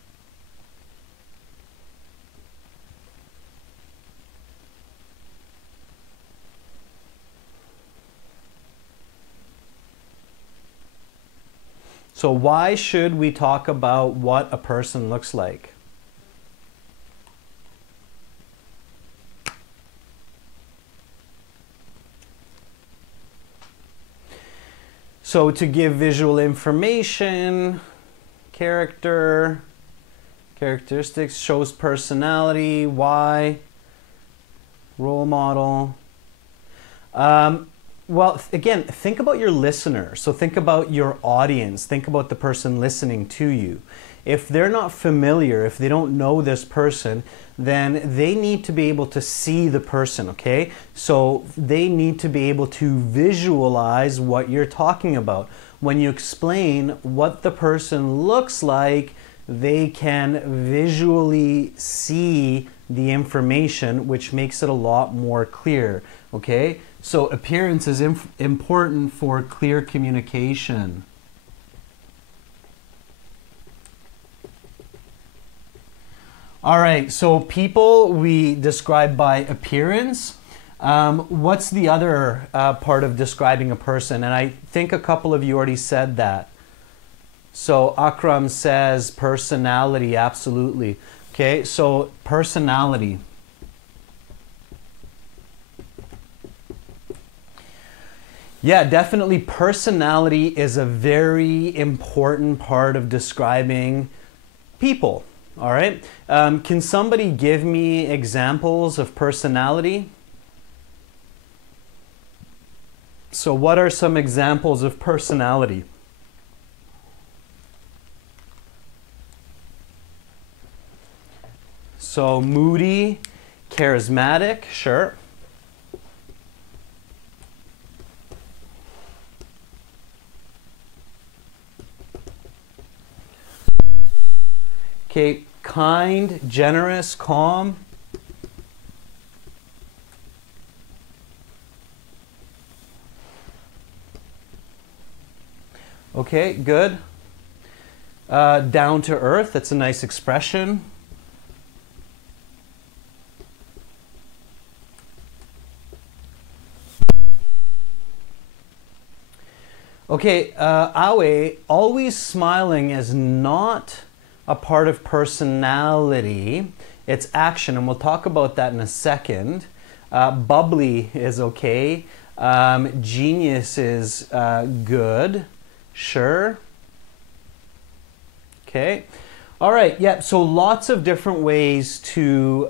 So why should we talk about what a person looks like? So to give visual information, characteristics, shows personality, why, role model. Well, again, think about your listener. So think about your audience. Think about the person listening to you. If they're not familiar, if they don't know this person, then they need to be able to see the person, okay? So they need to be able to visualize what you're talking about. When you explain what the person looks like, they can visually see the information, which makes it a lot more clear, okay? So appearance is important for clear communication. All right, so people we describe by appearance. What's the other part of describing a person? And I think a couple of you already said that. So Akram says personality, absolutely. Okay, so personality. Yeah, definitely personality is a very important part of describing people, all right? Can somebody give me examples of personality? So what are some examples of personality? So moody, charismatic, sure. Okay, kind, generous, calm. Okay, good. Down to earth, that's a nice expression. Okay, Awe, always smiling is not a part of personality. It's action, and we'll talk about that in a second. Bubbly is okay. Genius is good. Sure. Okay. All right. Yep. So lots of different ways to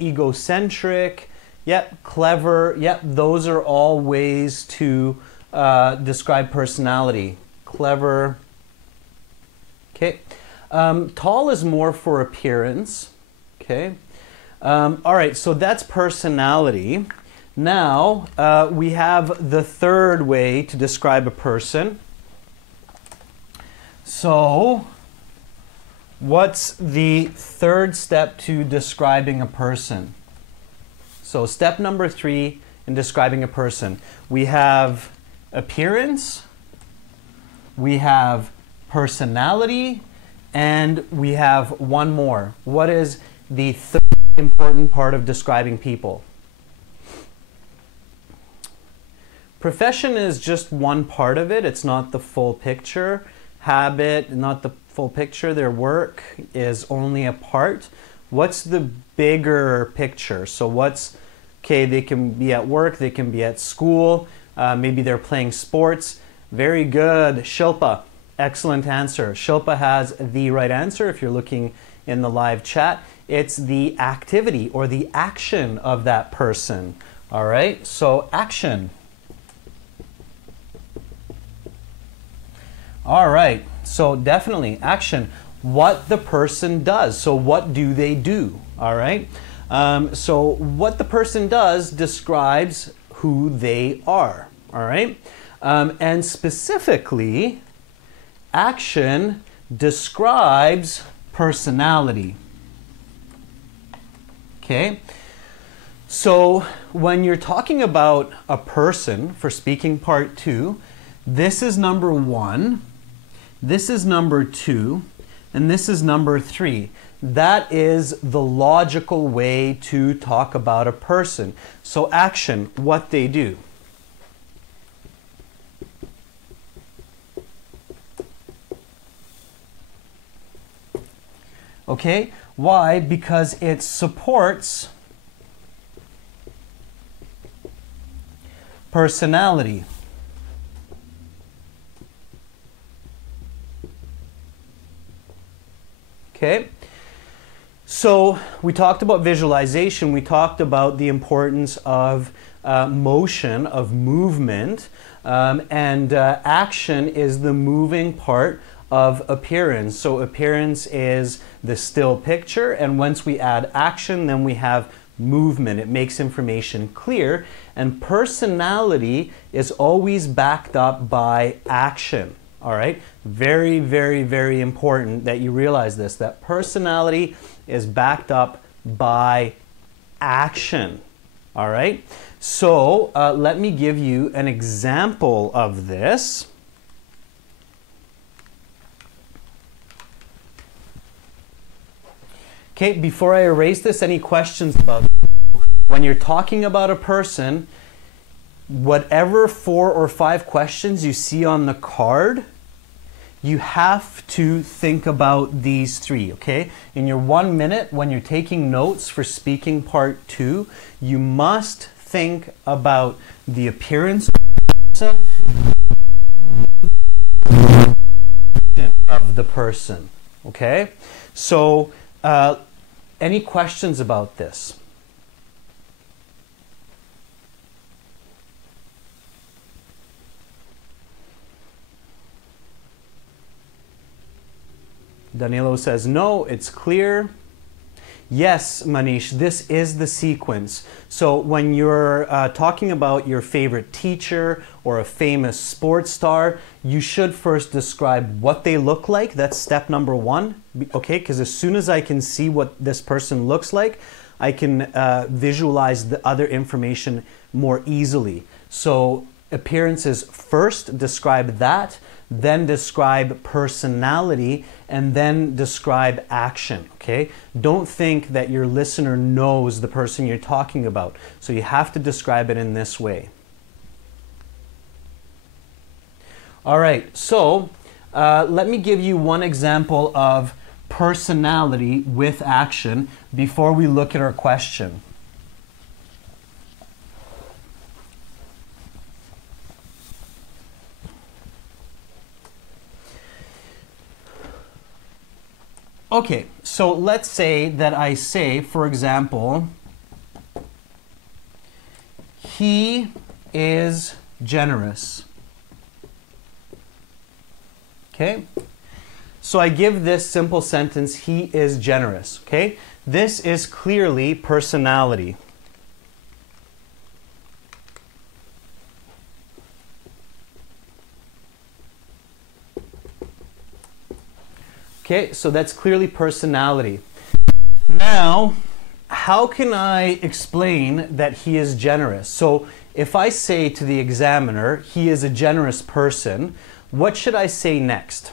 egocentric. Yep. Clever. Yep. Those are all ways to describe personality. Clever. Okay. Tall is more for appearance. Okay. All right. So that's personality. Now we have the third way to describe a person. So what's the third step to describing a person? So step number 3 in describing a person. We have appearance, we have personality, and we have one more. What is the third important part of describing people? Profession is just one part of it. It's not the full picture. Habit, not the full picture. Their work is only a part. What's the bigger picture? So what's, okay, they can be at work, they can be at school, maybe they're playing sports. Very good, Shilpa. Excellent answer. Shilpa has the right answer if you're looking in the live chat. It's the activity or the action of that person. All right, so action. All right, so definitely action. What the person does. So what do they do? All right. So what the person does describes who they are. All right. And specifically, action describes personality. Okay. So when you're talking about a person for speaking part 2, this is number 1. This is number 2, and this is number 3. That is the logical way to talk about a person. So action, what they do. Okay, why? Because it supports personality. Okay, so we talked about visualization, we talked about the importance of motion, of movement, and action is the moving part of appearance. So appearance is the still picture, and once we add action, then we have movement. It makes information clear, and personality is always backed up by action. All right, very, very, very important that you realize this, that personality is backed up by action. All right, so let me give you an example of this. Okay, before I erase this, any questions about it? When you're talking about a person, whatever 4 or 5 questions you see on the card, you have to think about these 3, okay? In your 1 minute, when you're taking notes for speaking part 2, you must think about the appearance of the person, okay? So, any questions about this? Danilo says, no, it's clear. Yes, Manish, this is the sequence. So when you're talking about your favorite teacher or a famous sports star, you should first describe what they look like. That's step number 1, okay? Because as soon as I can see what this person looks like, I can visualize the other information more easily. So appearances first, describe that, then describe personality, and then describe action, okay? Don't think that your listener knows the person you're talking about. So you have to describe it in this way. All right, so let me give you one example of personality with action before we look at our question. Okay, so let's say that I say, for example, he is generous. Okay? So I give this simple sentence, he is generous. Okay? This is clearly personality. Okay, so that's clearly personality. Now, how can I explain that he is generous? So if I say to the examiner, he is a generous person, what should I say next?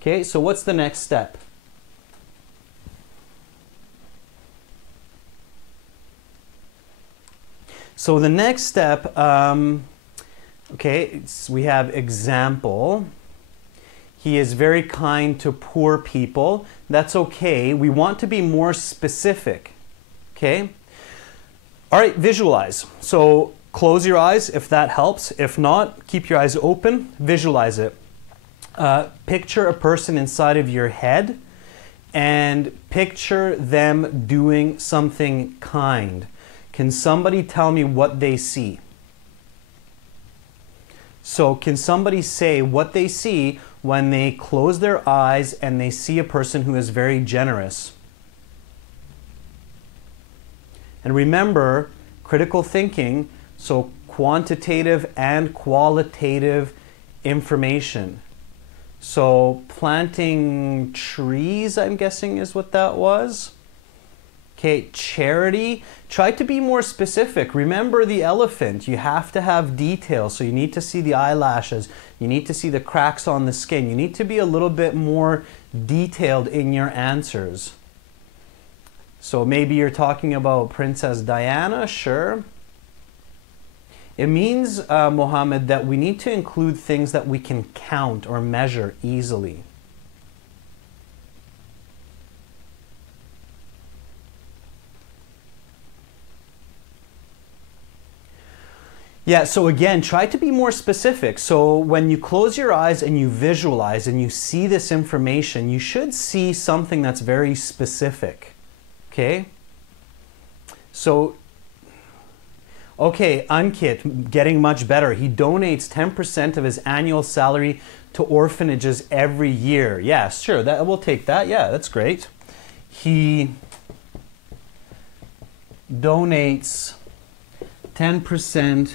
Okay, so what's the next step? So the next step, okay, we have example. He is very kind to poor people. That's okay. We want to be more specific. Okay? All right, visualize. So close your eyes if that helps. If not, keep your eyes open. Visualize it. Picture a person inside of your head and picture them doing something kind. Can somebody tell me what they see? So can somebody say what they see when they close their eyes and they see a person who is very generous? And remember, critical thinking, so quantitative and qualitative information. So planting trees, I'm guessing is what that was. Okay, charity. Try to be more specific. Remember the elephant. You have to have details. So you need to see the eyelashes. You need to see the cracks on the skin. You need to be a little bit more detailed in your answers. So maybe you're talking about Princess Diana, sure. It means, Mohammed, that we need to include things that we can count or measure easily. Yeah, so again, try to be more specific. So when you close your eyes and you visualize and you see this information, you should see something that's very specific. Okay? So, okay, Ankit, getting much better. He donates 10% of his annual salary to orphanages every year. Yeah, sure, we'll take that. Yeah, that's great. He donates 10%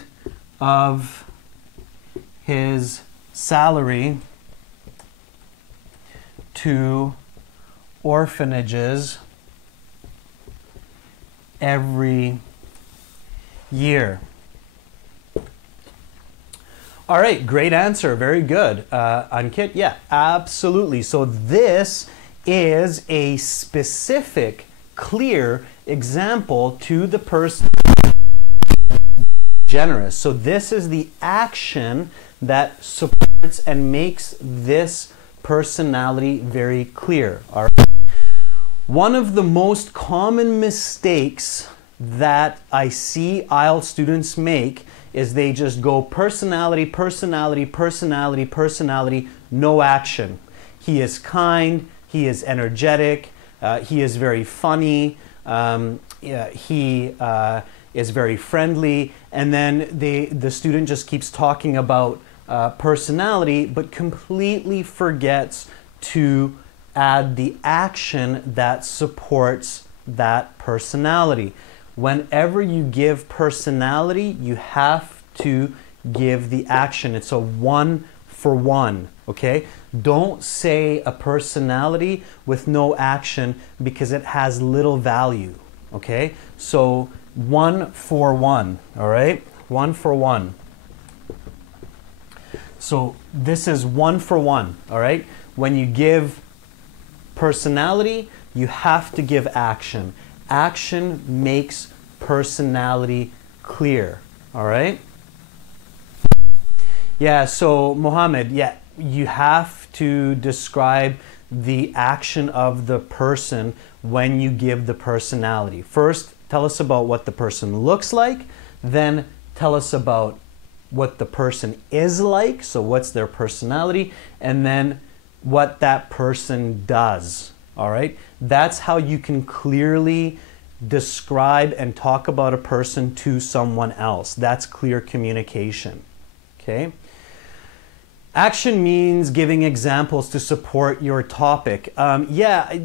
of his salary to orphanages every year. All right, great answer. Very good. Ankit, yeah, absolutely. So this is a specific, clear example to the person generous. So this is the action that supports and makes this personality very clear. All right. One of the most common mistakes that I see IELTS students make is they just go personality, personality, personality, personality, no action. He is kind, he is energetic, he is very funny, he is very friendly, and then the student just keeps talking about personality but completely forgets to add the action that supports that personality. Whenever you give personality, you have to give the action. It's a 1-for-1, okay? Don't say a personality with no action because it has little value, okay? So 1-for-1, all right? 1-for-1. So this is 1-for-1, all right? When you give personality, you have to give action. Action makes personality clear, all right? Yeah, so Mohammed, yeah, you have to describe the action of the person when you give the personality. First, tell us about what the person looks like, then tell us about what the person is like, so what's their personality, and then what that person does. All right? That's how you can clearly describe and talk about a person to someone else. That's clear communication. Okay? Action means giving examples to support your topic. Yeah,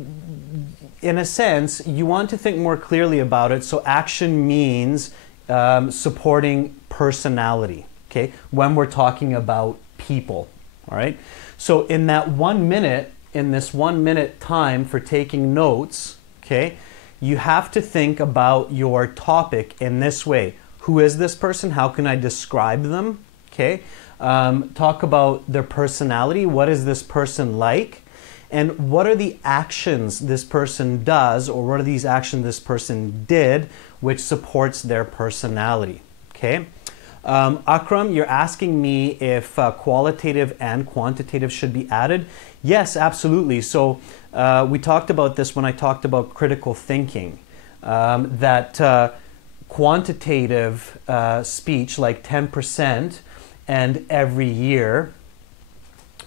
in a sense, you want to think more clearly about it. So action means supporting personality, okay, when we're talking about people, all right? So in that 1 minute, in this 1 minute time for taking notes, okay, you have to think about your topic in this way. Who is this person? How can I describe them? Okay. Talk about their personality. What is this person like? And what are the actions this person does, or what are these actions this person did which supports their personality? Okay. Akram, you're asking me if qualitative and quantitative should be added. Yes, absolutely. So we talked about this when I talked about critical thinking, that quantitative speech, like 10%, and every year,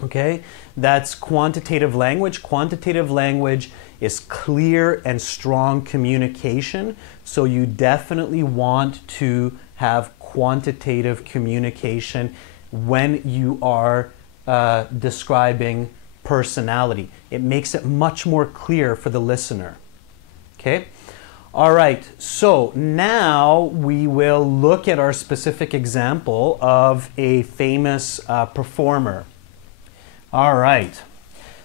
okay, that's quantitative language. Quantitative language is clear and strong communication, so you definitely want to have quantitative communication when you are describing personality. It makes it much more clear for the listener, okay? All right, so now we will look at our specific example of a famous performer. All right,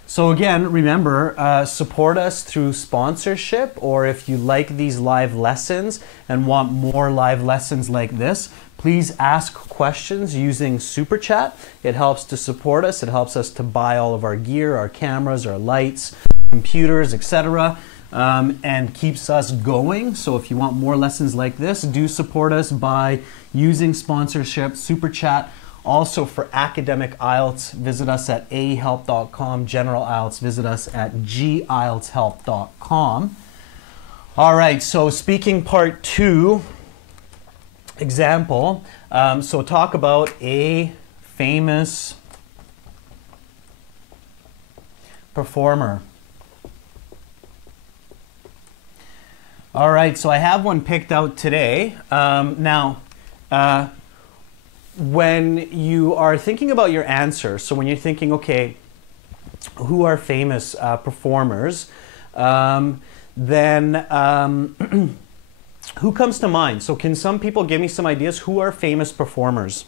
so again, remember, support us through sponsorship, or if you like these live lessons and want more live lessons like this, please ask questions using Super Chat. It helps to support us. It helps us to buy all of our gear, our cameras, our lights, computers, etc., and keeps us going. So if you want more lessons like this, do support us by using sponsorship, Super Chat. Also for academic IELTS, visit us at ahelp.com. General IELTS, visit us at gieltshelp.com. All right, so speaking part 2, example. So talk about a famous performer. All right, so I have one picked out today. When you are thinking about your answer, so when you're thinking, okay, who are famous performers, then who comes to mind? So can some people give me some ideas? Who are famous performers?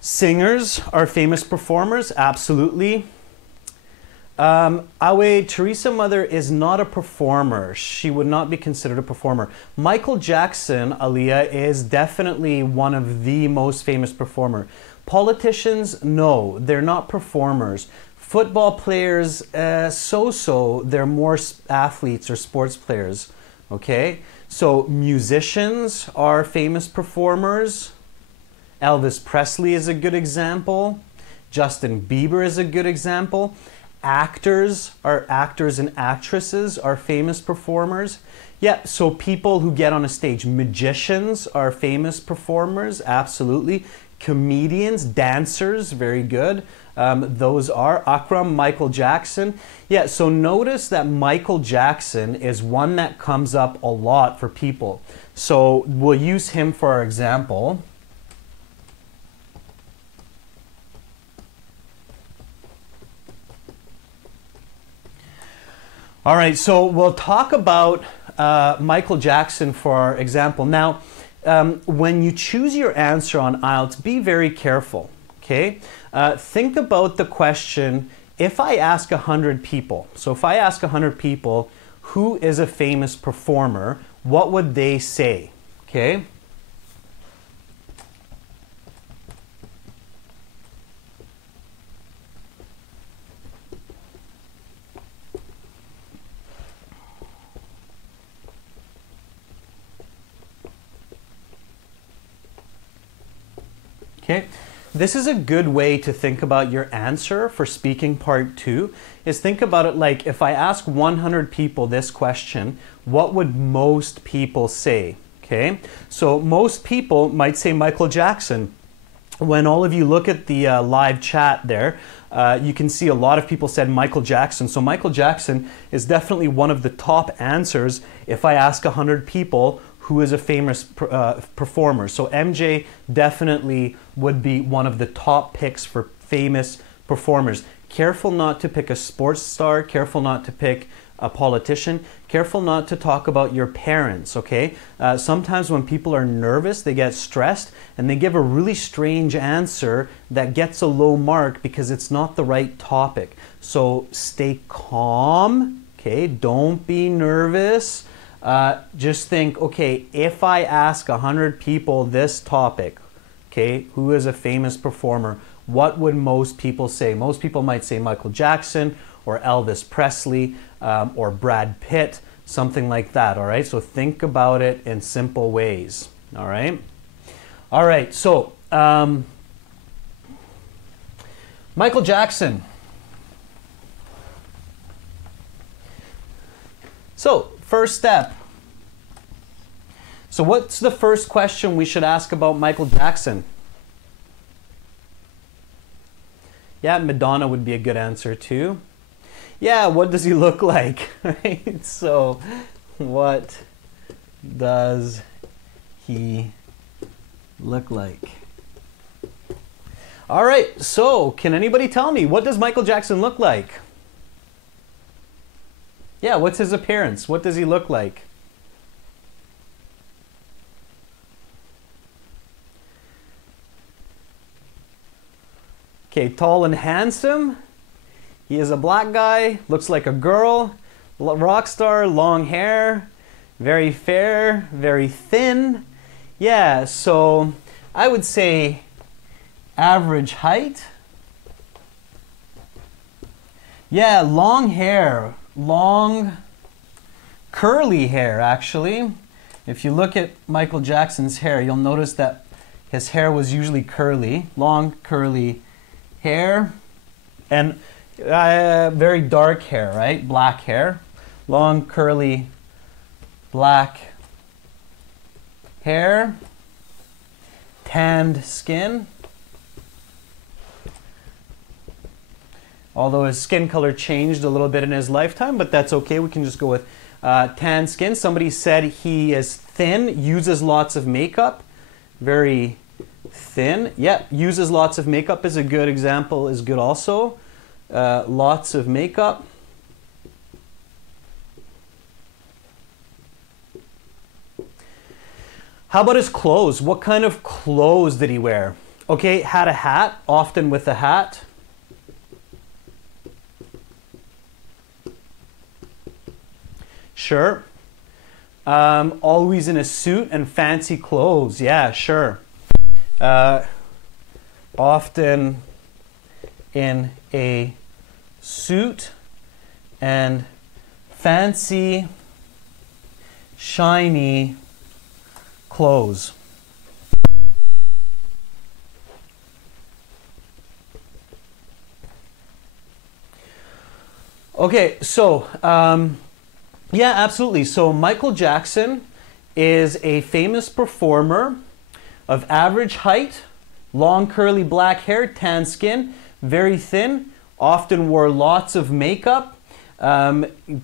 Singers are famous performers, absolutely. Teresa Mother is not a performer. She would not be considered a performer. Michael Jackson, Aliyah, is definitely one of the most famous performer. Politicians, no, they're not performers. Football players, so-so, they're more athletes or sports players, okay? So musicians are famous performers. Elvis Presley is a good example. Justin Bieber is a good example. Actors and actresses are famous performers. Yeah, so people who get on a stage. Magicians are famous performers, absolutely. Comedians, dancers, very good. Those are Akram, Michael Jackson. Yeah, so notice that Michael Jackson is one that comes up a lot for people. So we'll use him for our example. All right, so we'll talk about Michael Jackson for our example. Now, when you choose your answer on IELTS, be very careful, okay? Think about the question, if I ask 100 people, so if I ask 100 people, who is a famous performer, what would they say, okay? Okay, this is a good way to think about your answer for speaking part 2, is think about it like if I ask 100 people this question, what would most people say? Okay, so most people might say Michael Jackson. When all of you look at the live chat there, you can see a lot of people said Michael Jackson. So Michael Jackson is definitely one of the top answers if I ask 100 people who is a famous performer. So MJ definitely would be one of the top picks for famous performers. Careful not to pick a sports star, careful not to pick a politician, careful not to talk about your parents, okay? Sometimes when people are nervous, they get stressed and they give a really strange answer that gets a low mark because it's not the right topic. So stay calm, okay? Don't be nervous. Just think, okay, if I ask 100 people this topic, okay, who is a famous performer, what would most people say? Most people might say Michael Jackson or Elvis Presley or Brad Pitt, something like that, all right? So think about it in simple ways, all right? All right, so Michael Jackson. So, first step. So what's the first question we should ask about Michael Jackson? Yeah, Madonna would be a good answer too. Yeah, what does he look like? Right? So, what does he look like? All right, so can anybody tell me, what does Michael Jackson look like? Yeah, what's his appearance? What does he look like? Okay, tall and handsome. He is a black guy, looks like a girl, rock star, long hair, very fair, very thin. Yeah, so I would say average height. Yeah, long hair, long curly hair actually. If you look at Michael Jackson's hair, you'll notice that his hair was usually curly, long curly hair, and very dark hair, right? Black hair, long curly black hair, tanned skin. Although his skin color changed a little bit in his lifetime, but that's okay. We can just go with tan skin. Somebody said he is thin, uses lots of makeup. Very thin. Yep, uses lots of makeup is a good example, is good also. Lots of makeup. How about his clothes? What kind of clothes did he wear? Okay, had a hat, often with a hat. Sure. Always in a suit and fancy clothes. Yeah, sure. Often in a suit and fancy, shiny clothes. Okay, so yeah, absolutely. So Michael Jackson is a famous performer of average height, long curly black hair, tan skin, very thin, often wore lots of makeup,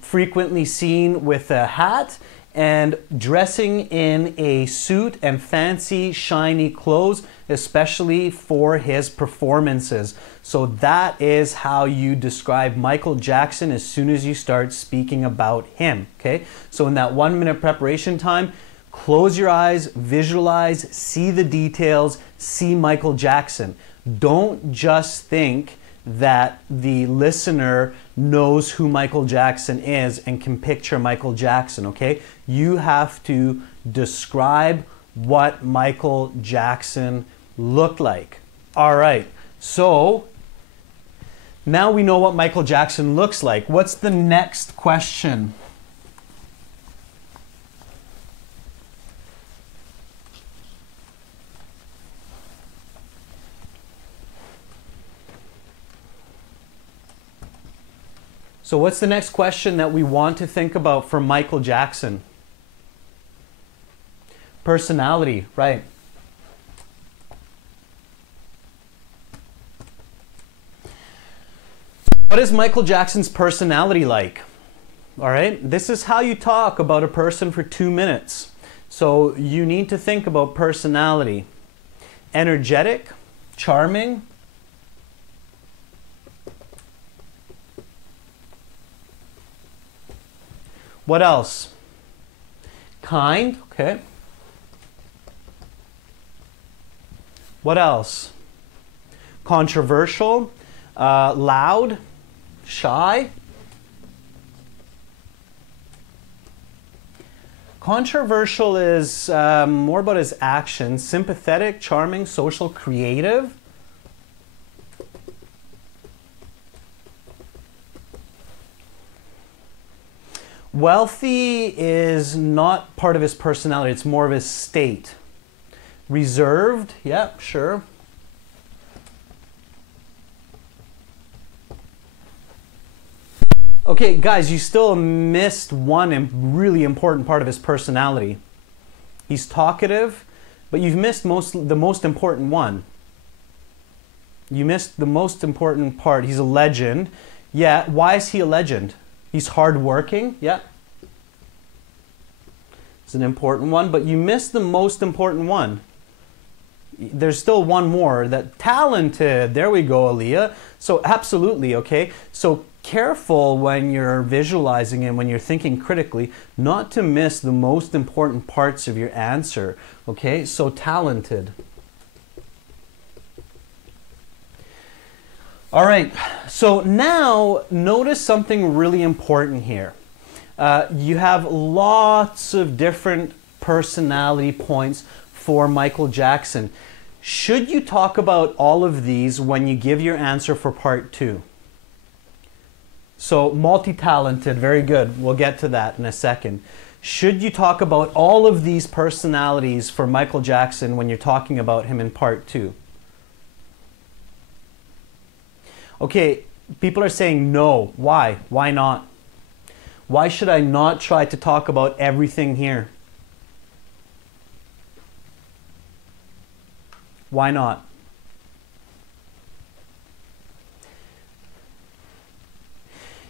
frequently seen with a hat, and dressing in a suit and fancy, shiny clothes, especially for his performances. So that is how you describe Michael Jackson as soon as you start speaking about him, okay? So in that 1 minute preparation time, close your eyes, visualize, see the details, see Michael Jackson. Don't just think that the listener knows who Michael Jackson is and can picture Michael Jackson, okay? You have to describe what Michael Jackson looked like. All right, so now we know what Michael Jackson looks like. What's the next question? So what's the next question that we want to think about for Michael Jackson? Personality, right. What is Michael Jackson's personality like? All right, this is how you talk about a person for 2 minutes. So you need to think about personality. Energetic, charming. What else? Kind, okay. What else? Controversial, loud, shy. Controversial is more about his actions. Sympathetic, charming, social, creative. Wealthy is not part of his personality, it's more of his state. Reserved, yeah, sure. Okay, guys, you still missed one really important part of his personality. He's talkative, but you've missed the most important one. You missed the most important part. He's a legend. Yeah, why is he a legend? He's hardworking, yeah. It's an important one, but you missed the most important one. There's still one more, that talented. There we go, Aaliyah. So absolutely, okay. So careful when you're visualizing and when you're thinking critically, not to miss the most important parts of your answer, okay. So talented. All right, so now notice something really important here. You have lots of different personality points for Michael Jackson. Should you talk about all of these when you give your answer for part 2? So multi-talented, very good. We'll get to that in a second. Should you talk about all of these personalities for Michael Jackson when you're talking about him in part 2? Okay, people are saying no. Why? Why not? Why should I not try to talk about everything here? Why not?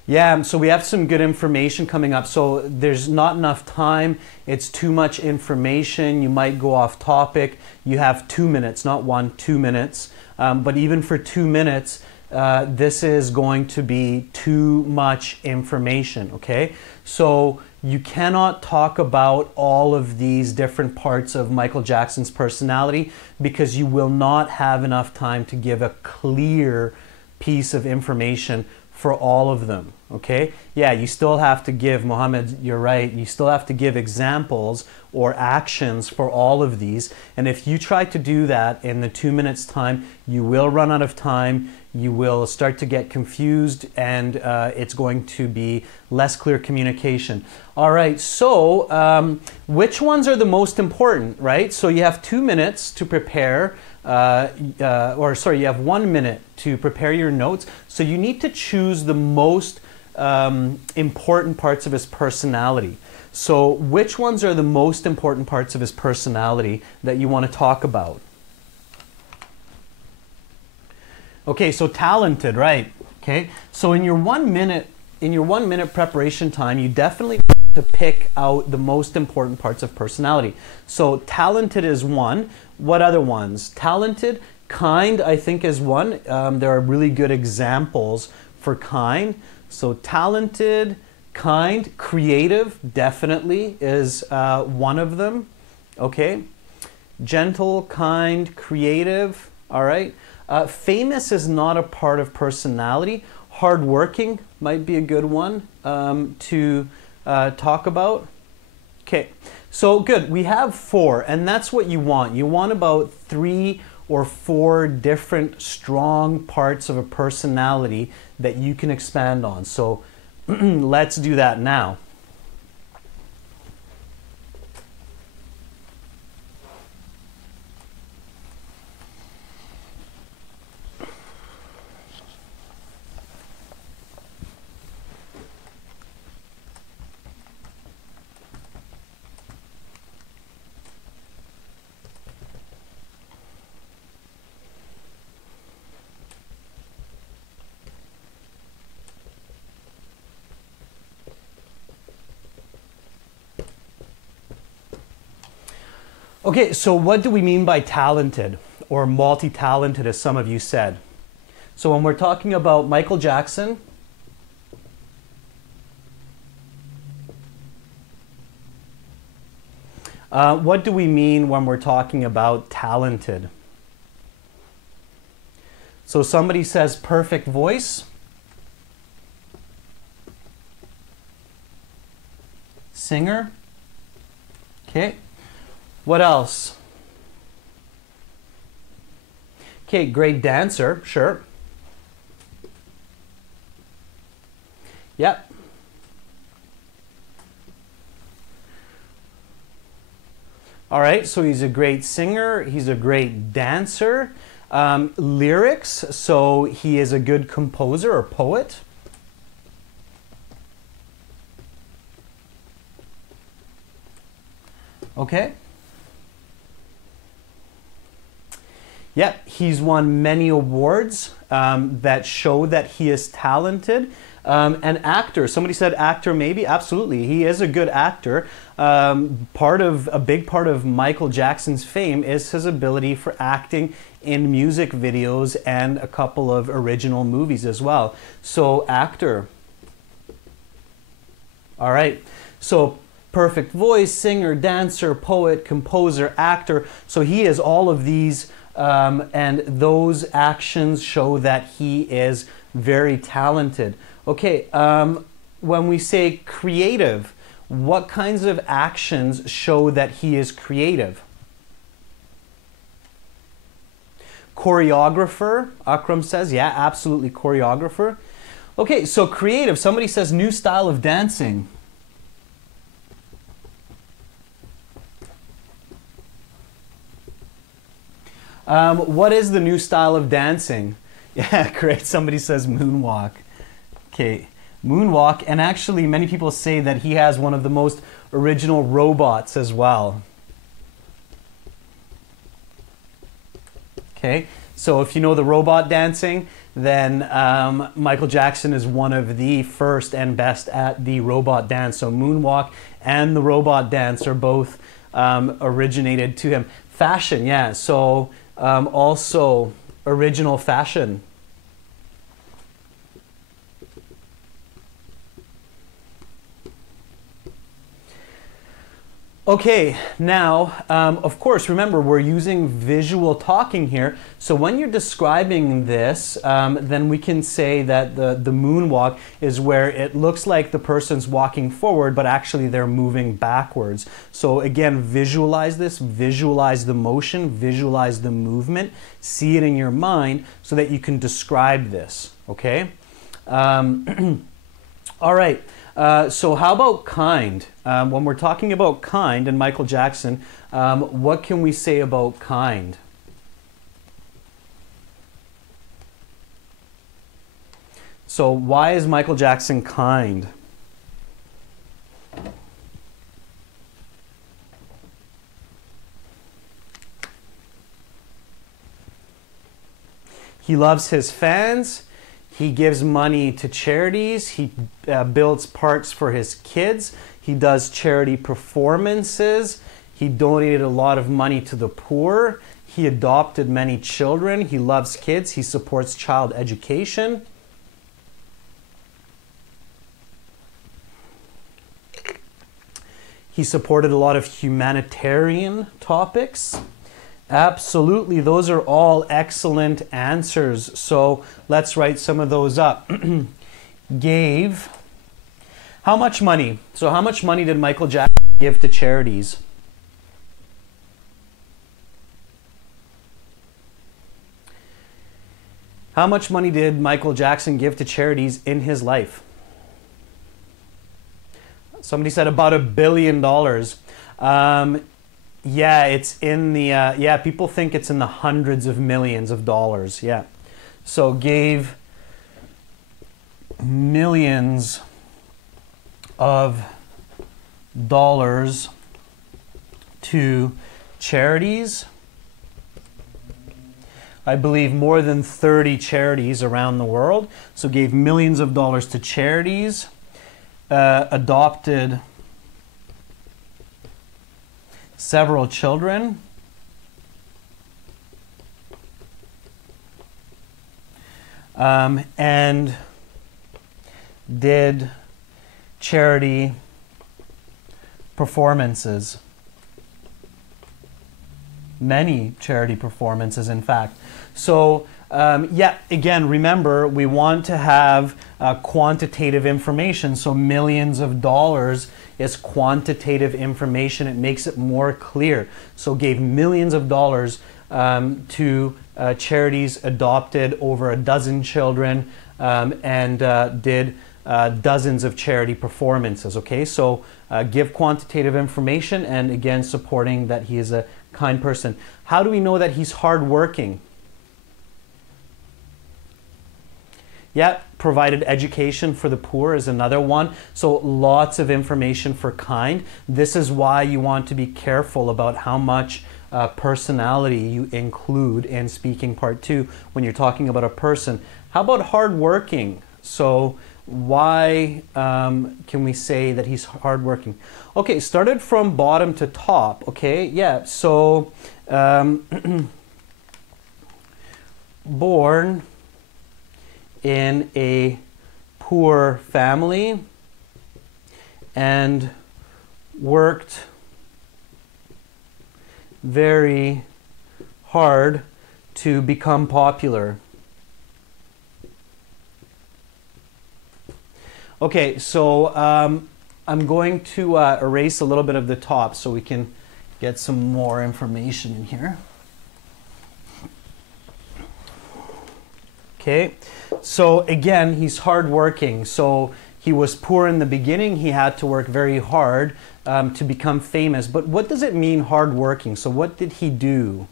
Yeah, so we have some good information coming up. So there's not enough time. It's too much information. You might go off topic. You have 2 minutes, not 1, 2 minutes. But even for 2 minutes, this is going to be too much information, okay? So you cannot talk about all of these different parts of Michael Jackson's personality because you will not have enough time to give a clear piece of information for all of them, okay? Yeah, you still have to give, Mohammed, you're right, you still have to give examples or actions for all of these. And if you try to do that in the 2 minutes time, you will run out of time, you will start to get confused, and it's going to be less clear communication. All right, so which ones are the most important, right? So you have 2 minutes to prepare, you have 1 minute to prepare your notes. So you need to choose the most important parts of his personality. So which ones are the most important parts of his personality that you want to talk about? Okay, so talented, right? Okay, so in your 1 minute, preparation time, you definitely need to pick out the most important parts of personality. So talented is one. What other ones? Talented, kind, I think is one. There are really good examples for kind. So talented, kind, creative definitely is one of them. Okay, gentle, kind, creative. All right. Famous is not a part of personality. Hardworking might be a good one to talk about. Okay, so good. We have 4, and that's what you want. You want about 3 or 4 different strong parts of a personality that you can expand on. So let's do that now. Okay, so what do we mean by talented or multi-talented, as some of you said? So when we're talking about Michael Jackson, what do we mean when we're talking about talented? So somebody says perfect voice. Singer. Okay. What else? Okay, great dancer, sure. Yep. All right, so he's a great singer, he's a great dancer. Lyrics, so he is a good composer or poet. Okay. Yep, he's won many awards that show that he is talented. An actor, somebody said actor maybe, absolutely, he is a good actor. A big part of Michael Jackson's fame is his ability for acting in music videos and a couple of original movies as well. So actor. All right, so perfect voice, singer, dancer, poet, composer, actor. So he is all of these. And those actions show that he is very talented. Okay, when we say creative, what kinds of actions show that he is creative? Choreographer, Akram says, yeah, absolutely choreographer. Okay, so creative, somebody says new style of dancing. What is the new style of dancing? Yeah, great. Somebody says moonwalk. Okay, moonwalk. And actually, many people say that he has one of the most original robots as well. Okay, so if you know the robot dancing, then Michael Jackson is one of the first and best at the robot dance. So moonwalk and the robot dance are both originated to him. Fashion, yeah. So also original fashion. Okay, now, of course, remember, we're using visual talking here. So when you're describing this, then we can say that the moonwalk is where it looks like the person's walking forward, but actually they're moving backwards. So again, visualize this, visualize the motion, visualize the movement, see it in your mind so that you can describe this, okay? All right. So how about kind? When we're talking about kind and Michael Jackson, what can we say about kind? So why is Michael Jackson kind? He loves his fans. He gives money to charities. He builds parks for his kids. He does charity performances. He donated a lot of money to the poor. He adopted many children. He loves kids. He supports child education. He supported a lot of humanitarian topics. Absolutely, those are all excellent answers. So let's write some of those up. Gave. How much money? So how much money did Michael Jackson give to charities? How much money did Michael Jackson give to charities in his life? Somebody said about $1 billion. Yeah, it's in the, yeah, people think it's in the hundreds of millions of dollars, yeah. So gave millions of dollars to charities. I believe more than 30 charities around the world. So gave millions of dollars to charities, adopted several children, and did charity performances. Many charity performances, in fact. So, yeah, again, remember, we want to have quantitative information. So millions of dollars is quantitative information. It makes it more clear. So gave millions of dollars to charities, adopted over a dozen children, and did dozens of charity performances. Okay, so give quantitative information, and again, supporting that he is a kind person. How do we know that he's hardworking? Yeah, provided education for the poor is another one. So lots of information for kind. This is why you want to be careful about how much personality you include in speaking part 2 when you're talking about a person. How about hardworking? So why can we say that he's hardworking? Okay, started from bottom to top. Okay, yeah, so born in a poor family and worked very hard to become popular. Okay, so I'm going to erase a little bit of the top so we can get some more information in here. Okay, so again, he's hardworking. So he was poor in the beginning. He had to work very hard to become famous. But what does it mean, hardworking? So what did he do?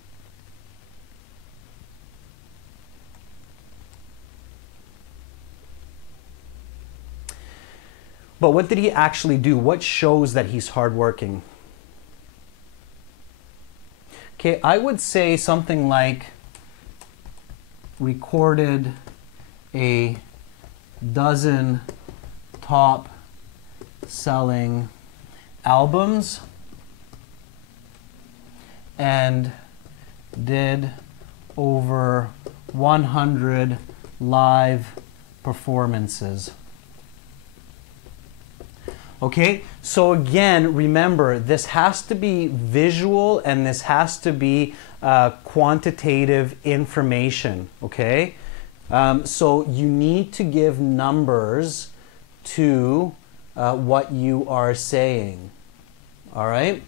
But what did he actually do? What shows that he's hardworking? Okay, I would say something like recorded a dozen top selling albums and did over 100 live performances. Okay, so again, remember, this has to be visual and this has to be quantitative information, okay? So you need to give numbers to what you are saying, all right?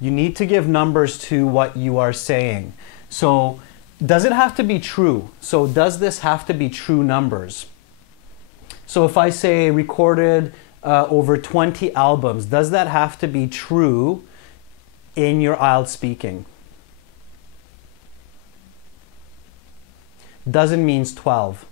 You need to give numbers to what you are saying. So does it have to be true? So does this have to be true numbers? So if I say recorded over 20 albums, does that have to be true in your IELTS speaking? Dozen means 12.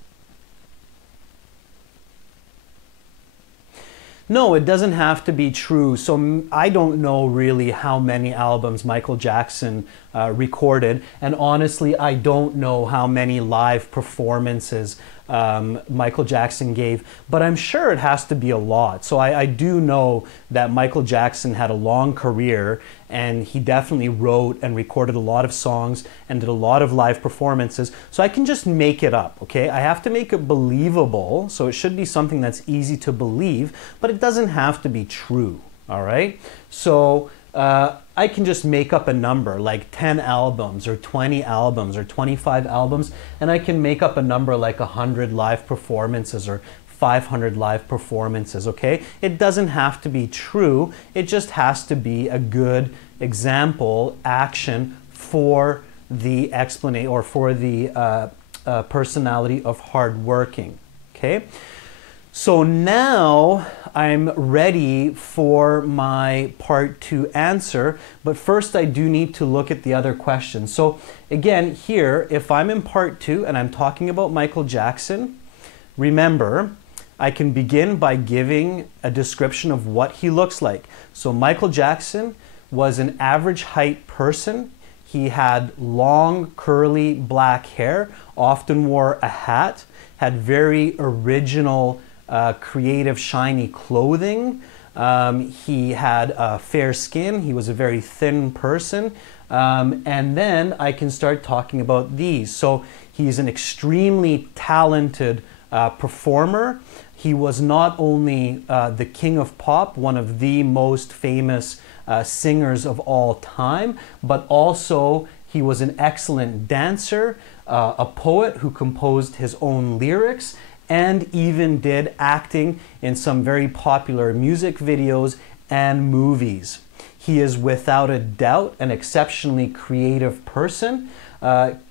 No, it doesn't have to be true. So I don't know really how many albums Michael Jackson recorded, and honestly, I don't know how many live performances Michael Jackson gave, but I'm sure it has to be a lot. So I do know that Michael Jackson had a long career, and he definitely wrote and recorded a lot of songs and did a lot of live performances. So I can just make it up, okay? I have to make it believable, so it should be something that's easy to believe, but it doesn't have to be true, all right? So I can just make up a number like 10 albums or 20 albums or 25 albums, and I can make up a number like 100 live performances or 500 live performances, okay? It doesn't have to be true. It just has to be a good example, action for the explanation or for the personality of hardworking, okay? So now I'm ready for my part 2 answer, but first I do need to look at the other questions. So again, here, if I'm in part 2 and I'm talking about Michael Jackson, remember, I can begin by giving a description of what he looks like. So Michael Jackson was an average height person. He had long, curly black hair, often wore a hat, had very original creative, shiny clothing, He had fair skin. He was a very thin person. And then I can start talking about these. So he's an extremely talented performer. He was not only the king of pop, one of the most famous singers of all time, but also he was an excellent dancer, a poet who composed his own lyrics, and even did acting in some very popular music videos and movies. He is without a doubt an exceptionally creative person.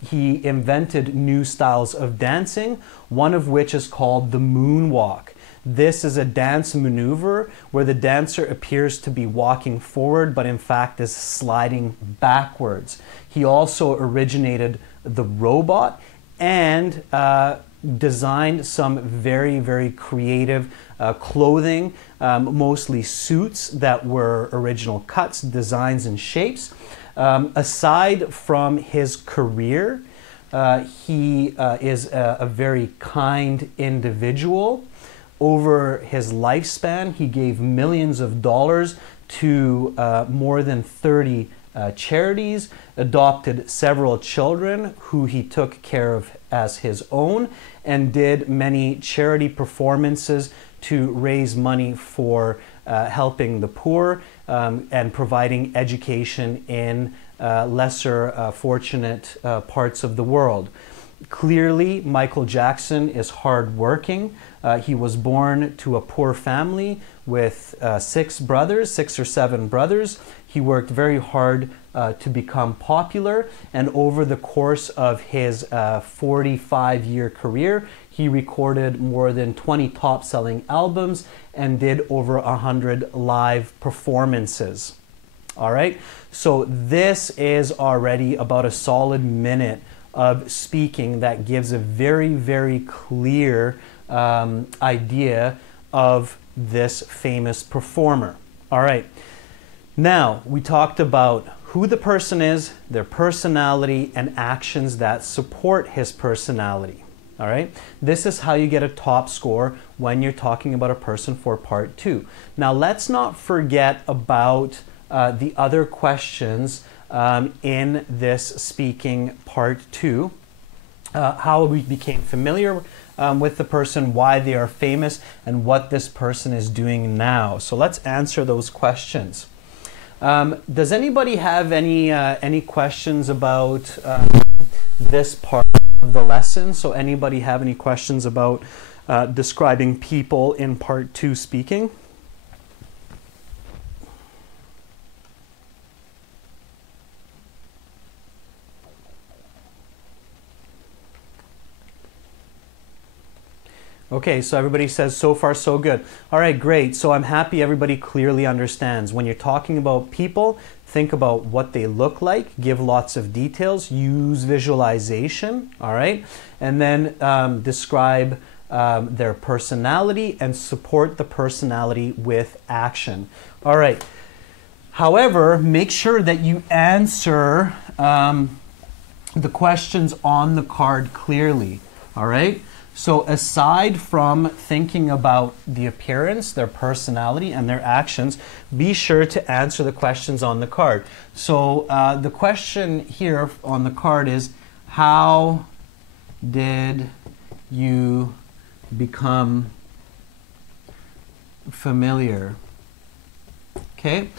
He invented new styles of dancing, one of which is called the moonwalk. This is a dance maneuver where the dancer appears to be walking forward, but in fact is sliding backwards. He also originated the robot and designed some very, very creative clothing, mostly suits that were original cuts, designs, and shapes. Aside from his career, he is a very kind individual. Over his lifespan, he gave millions of dollars to more than 30 charities, adopted several children who he took care of as his own, and did many charity performances to raise money for helping the poor and providing education in lesser fortunate parts of the world. Clearly, Michael Jackson is hardworking. He was born to a poor family with six or seven brothers. He worked very hard to become popular, and over the course of his 45-year career, he recorded more than 20 top-selling albums and did over 100 live performances. All right, so this is already about a solid minute of speaking that gives a very, very clear idea of this famous performer. All right, now we talked about who the person is, their personality, and actions that support his personality. All right, this is how you get a top score when you're talking about a person for part 2. Now let's not forget about the other questions in this speaking part 2. How we became familiar with the person, why they are famous, and what this person is doing now. So let's answer those questions. Does anybody have any questions about this part of the lesson? So anybody have any questions about describing people in part 2 speaking? Okay, so everybody says so far so good. All right, great. So I'm happy everybody clearly understands. When you're talking about people, think about what they look like, give lots of details, use visualization, all right? And then describe their personality and support the personality with action. All right. However, make sure that you answer the questions on the card clearly, all right? So aside from thinking about the appearance, their personality, and their actions, be sure to answer the questions on the card. So the question here on the card is, how did you become familiar? Okay,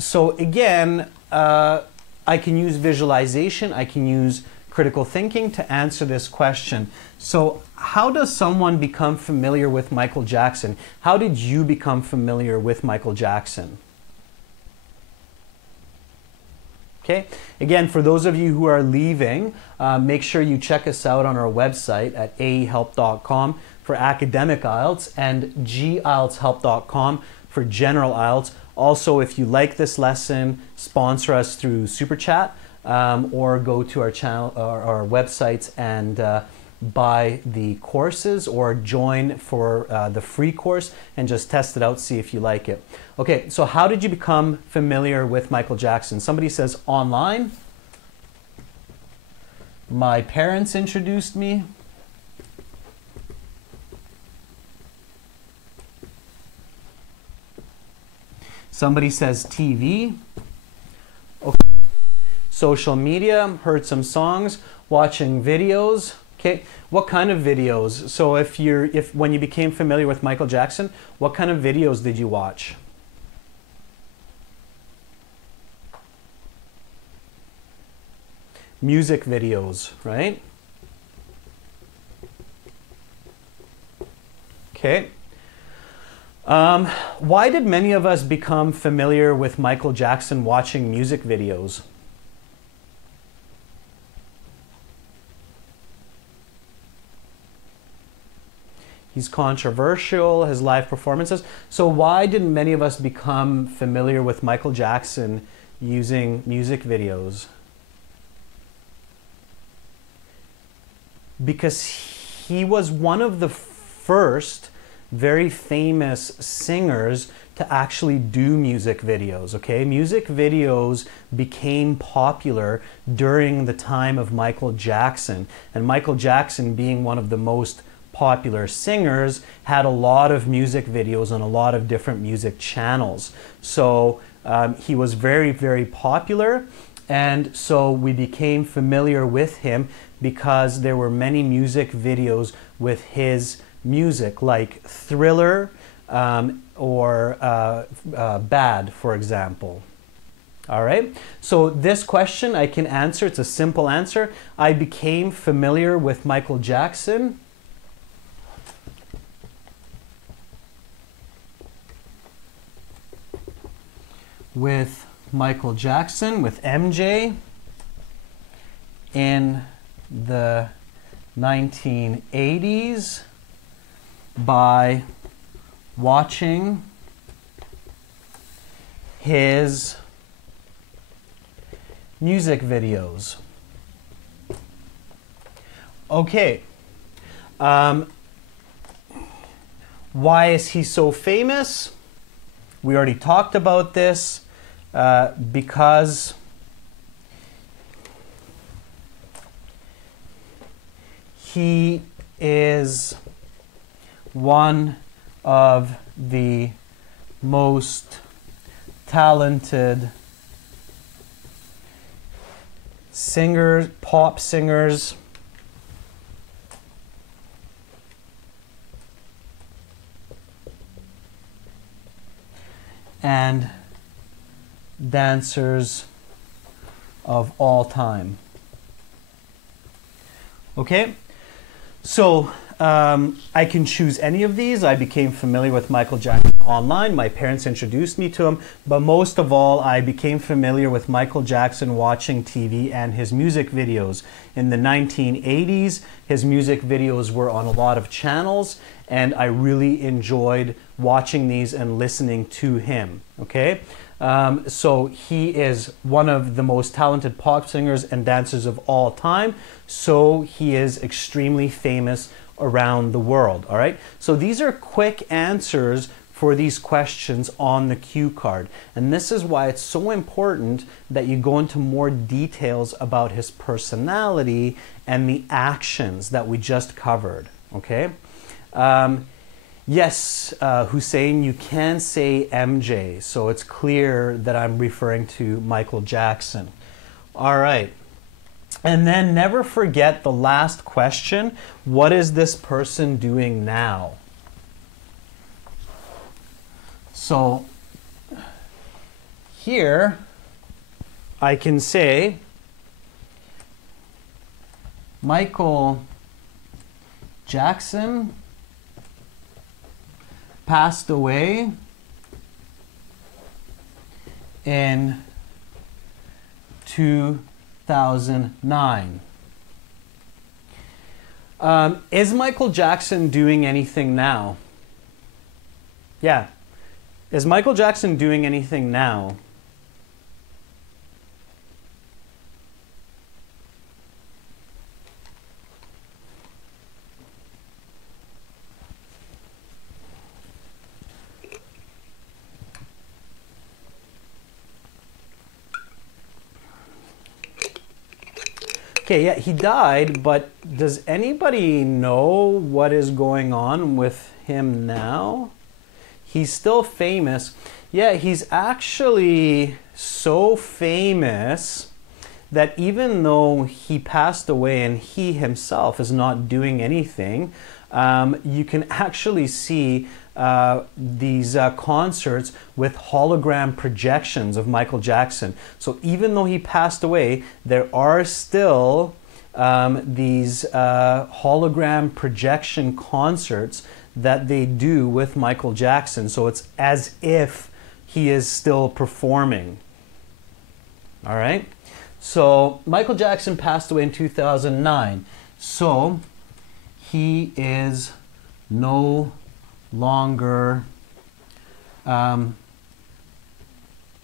so again, I can use visualization, I can use critical thinking to answer this question. So how does someone become familiar with Michael Jackson? How did you become familiar with Michael Jackson? Okay, again, for those of you who are leaving, make sure you check us out on our website at aehelp.com for academic IELTS and gieltshelp.com for general IELTS. Also, if you like this lesson, sponsor us through Super Chat. Or go to our channel or our websites and buy the courses, or join for the free course and just test it out, see if you like it. Okay, so how did you become familiar with Michael Jackson? Somebody says online. My parents introduced me. Somebody says TV. Okay. Social media, heard some songs, watching videos. Okay, what kind of videos? So when you became familiar with Michael Jackson, what kind of videos did you watch? Music videos, right? Okay. Why did many of us become familiar with Michael Jackson watching music videos? He's controversial, his live performances. So why did many of us become familiar with Michael Jackson using music videos? Because he was one of the first very famous singers to actually do music videos, okay? Music videos became popular during the time of Michael Jackson. And Michael Jackson, being one of the most popular singers, had a lot of music videos on a lot of different music channels. So he was very, very popular. And so we became familiar with him because there were many music videos with his music, like Thriller or Bad, for example. All right, so this question I can answer. It's a simple answer. I became familiar with Michael Jackson with MJ in the 1980s by watching his music videos. Okay. Why is he so famous? We already talked about this. Because he is one of the most talented singers, pop singers and dancers of all time. Okay, so I can choose any of these. I became familiar with Michael Jackson online. My parents introduced me to him, but most of all, I became familiar with Michael Jackson watching TV and his music videos. In the 1980s, his music videos were on a lot of channels, and I really enjoyed watching these and listening to him. Okay. So he is one of the most talented pop singers and dancers of all time. So he is extremely famous around the world. All right. So these are quick answers for these questions on the cue card. And this is why it's so important that you go into more details about his personality and the actions that we just covered. Okay. Yes, Hussein, you can say MJ, so it's clear that I'm referring to Michael Jackson. All right. And then never forget the last question. What is this person doing now? So here I can say Michael Jackson passed away in 2009. Is Michael Jackson doing anything now? Yeah. Is Michael Jackson doing anything now? Okay, yeah, he died, but does anybody know what is going on with him now? He's still famous. Yeah, he's actually so famous that even though he passed away and he himself is not doing anything, you can actually see these concerts with hologram projections of Michael Jackson. So even though he passed away, there are still these hologram projection concerts that they do with Michael Jackson. So it's as if he is still performing. All right? So Michael Jackson passed away in 2009. So he is no longer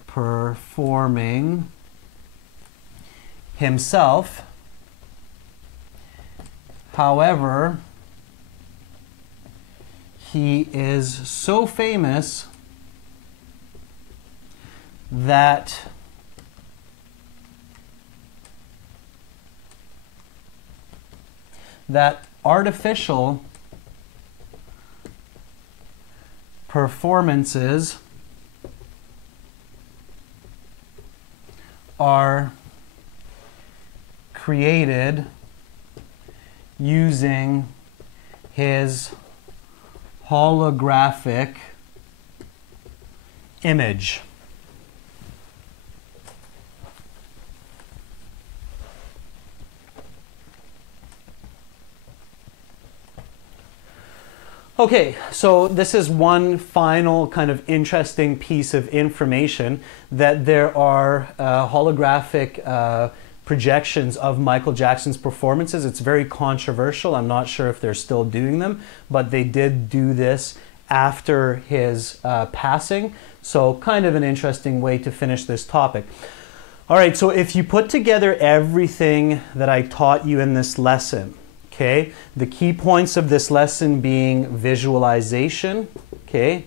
performing himself. However, he is so famous that artificial performances are created using his holographic image. Okay, so this is one final kind of interesting piece of information, that there are holographic projections of Michael Jackson's performances. It's very controversial. I'm not sure if they're still doing them, but they did do this after his passing. So kind of an interesting way to finish this topic. All right, so if you put together everything that I taught you in this lesson, okay, the key points of this lesson being visualization, okay,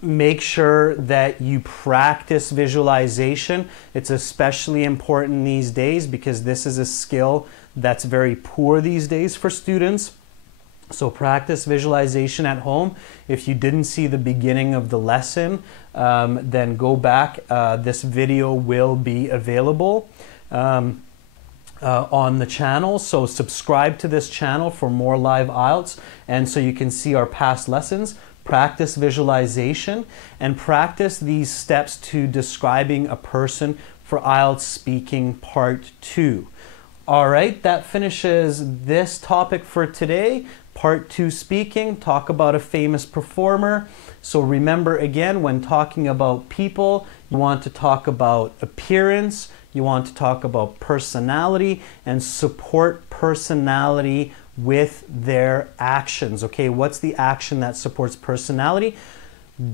make sure that you practice visualization. It's especially important these days because this is a skill that's very poor these days for students. So practice visualization at home. If you didn't see the beginning of the lesson, then go back. This video will be available on the channel, so subscribe to this channel for more live IELTS, and so you can see our past lessons. Practice visualization and practice these steps to describing a person for IELTS speaking part 2. All right, that finishes this topic for today. Part 2 speaking, talk about a famous performer. So remember again, when talking about people, you want to talk about appearance, you want to talk about personality, and support personality with their actions. Okay, what's the action that supports personality?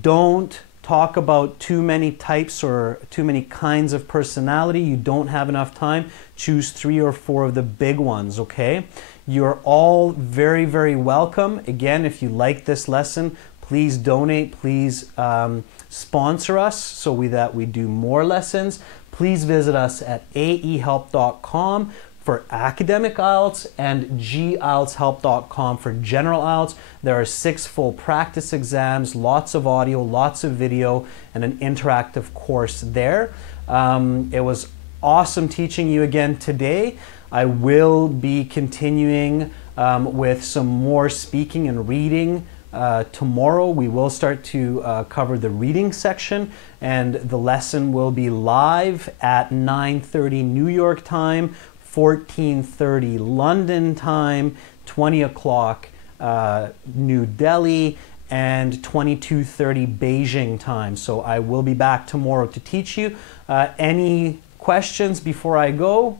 Don't talk about too many types or too many kinds of personality. You don't have enough time. Choose 3 or 4 of the big ones, okay? You're all very, very welcome. Again, if you like this lesson, please donate, please sponsor us so that we do more lessons. Please visit us at aehelp.com for academic IELTS and gieltshelp.com for general IELTS. There are 6 full practice exams, lots of audio, lots of video, and an interactive course there. It was awesome teaching you again today. I will be continuing with some more speaking and reading. Tomorrow we will start to cover the reading section, and the lesson will be live at 9:30 New York time, 14:30 London time, 20 o'clock New Delhi, and 22:30 Beijing time. So I will be back tomorrow to teach you. Any questions before I go?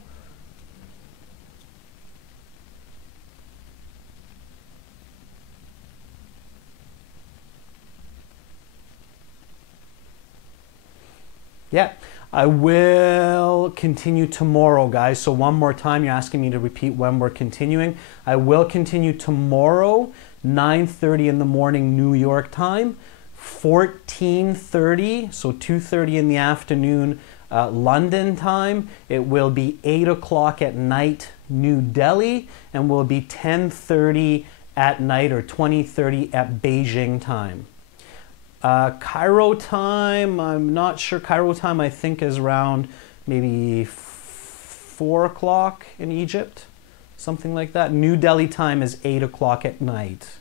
Yeah, I will continue tomorrow, guys. So one more time, you're asking me to repeat when we're continuing. I will continue tomorrow, 9:30 in the morning New York time, 14:30, so 2:30 in the afternoon London time. It will be 8 o'clock at night New Delhi, and will be 10:30 at night, or 20:30 at Beijing time. Cairo time, I'm not sure. Cairo time, I think, is around maybe 4 o'clock in Egypt, something like that. New Delhi time is 8 o'clock at night.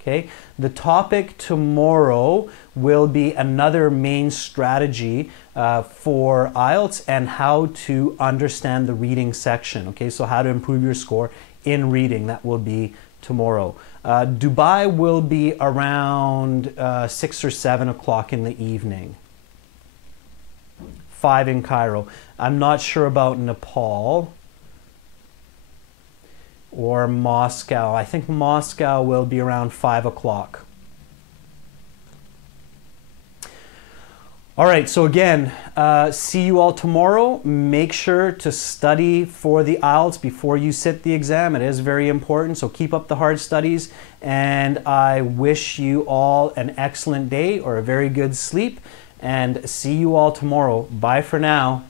Okay, the topic tomorrow will be another main strategy for IELTS and how to understand the reading section. Okay, so how to improve your score in reading. That will be tomorrow. Dubai will be around 6 or 7 o'clock in the evening. 5 in Cairo. I'm not sure about Nepal or Moscow. I think Moscow will be around 5 o'clock. All right, so again, see you all tomorrow. Make sure to study for the IELTS before you sit the exam. It is very important, so keep up the hard studies. And I wish you all an excellent day or a very good sleep. And see you all tomorrow. Bye for now.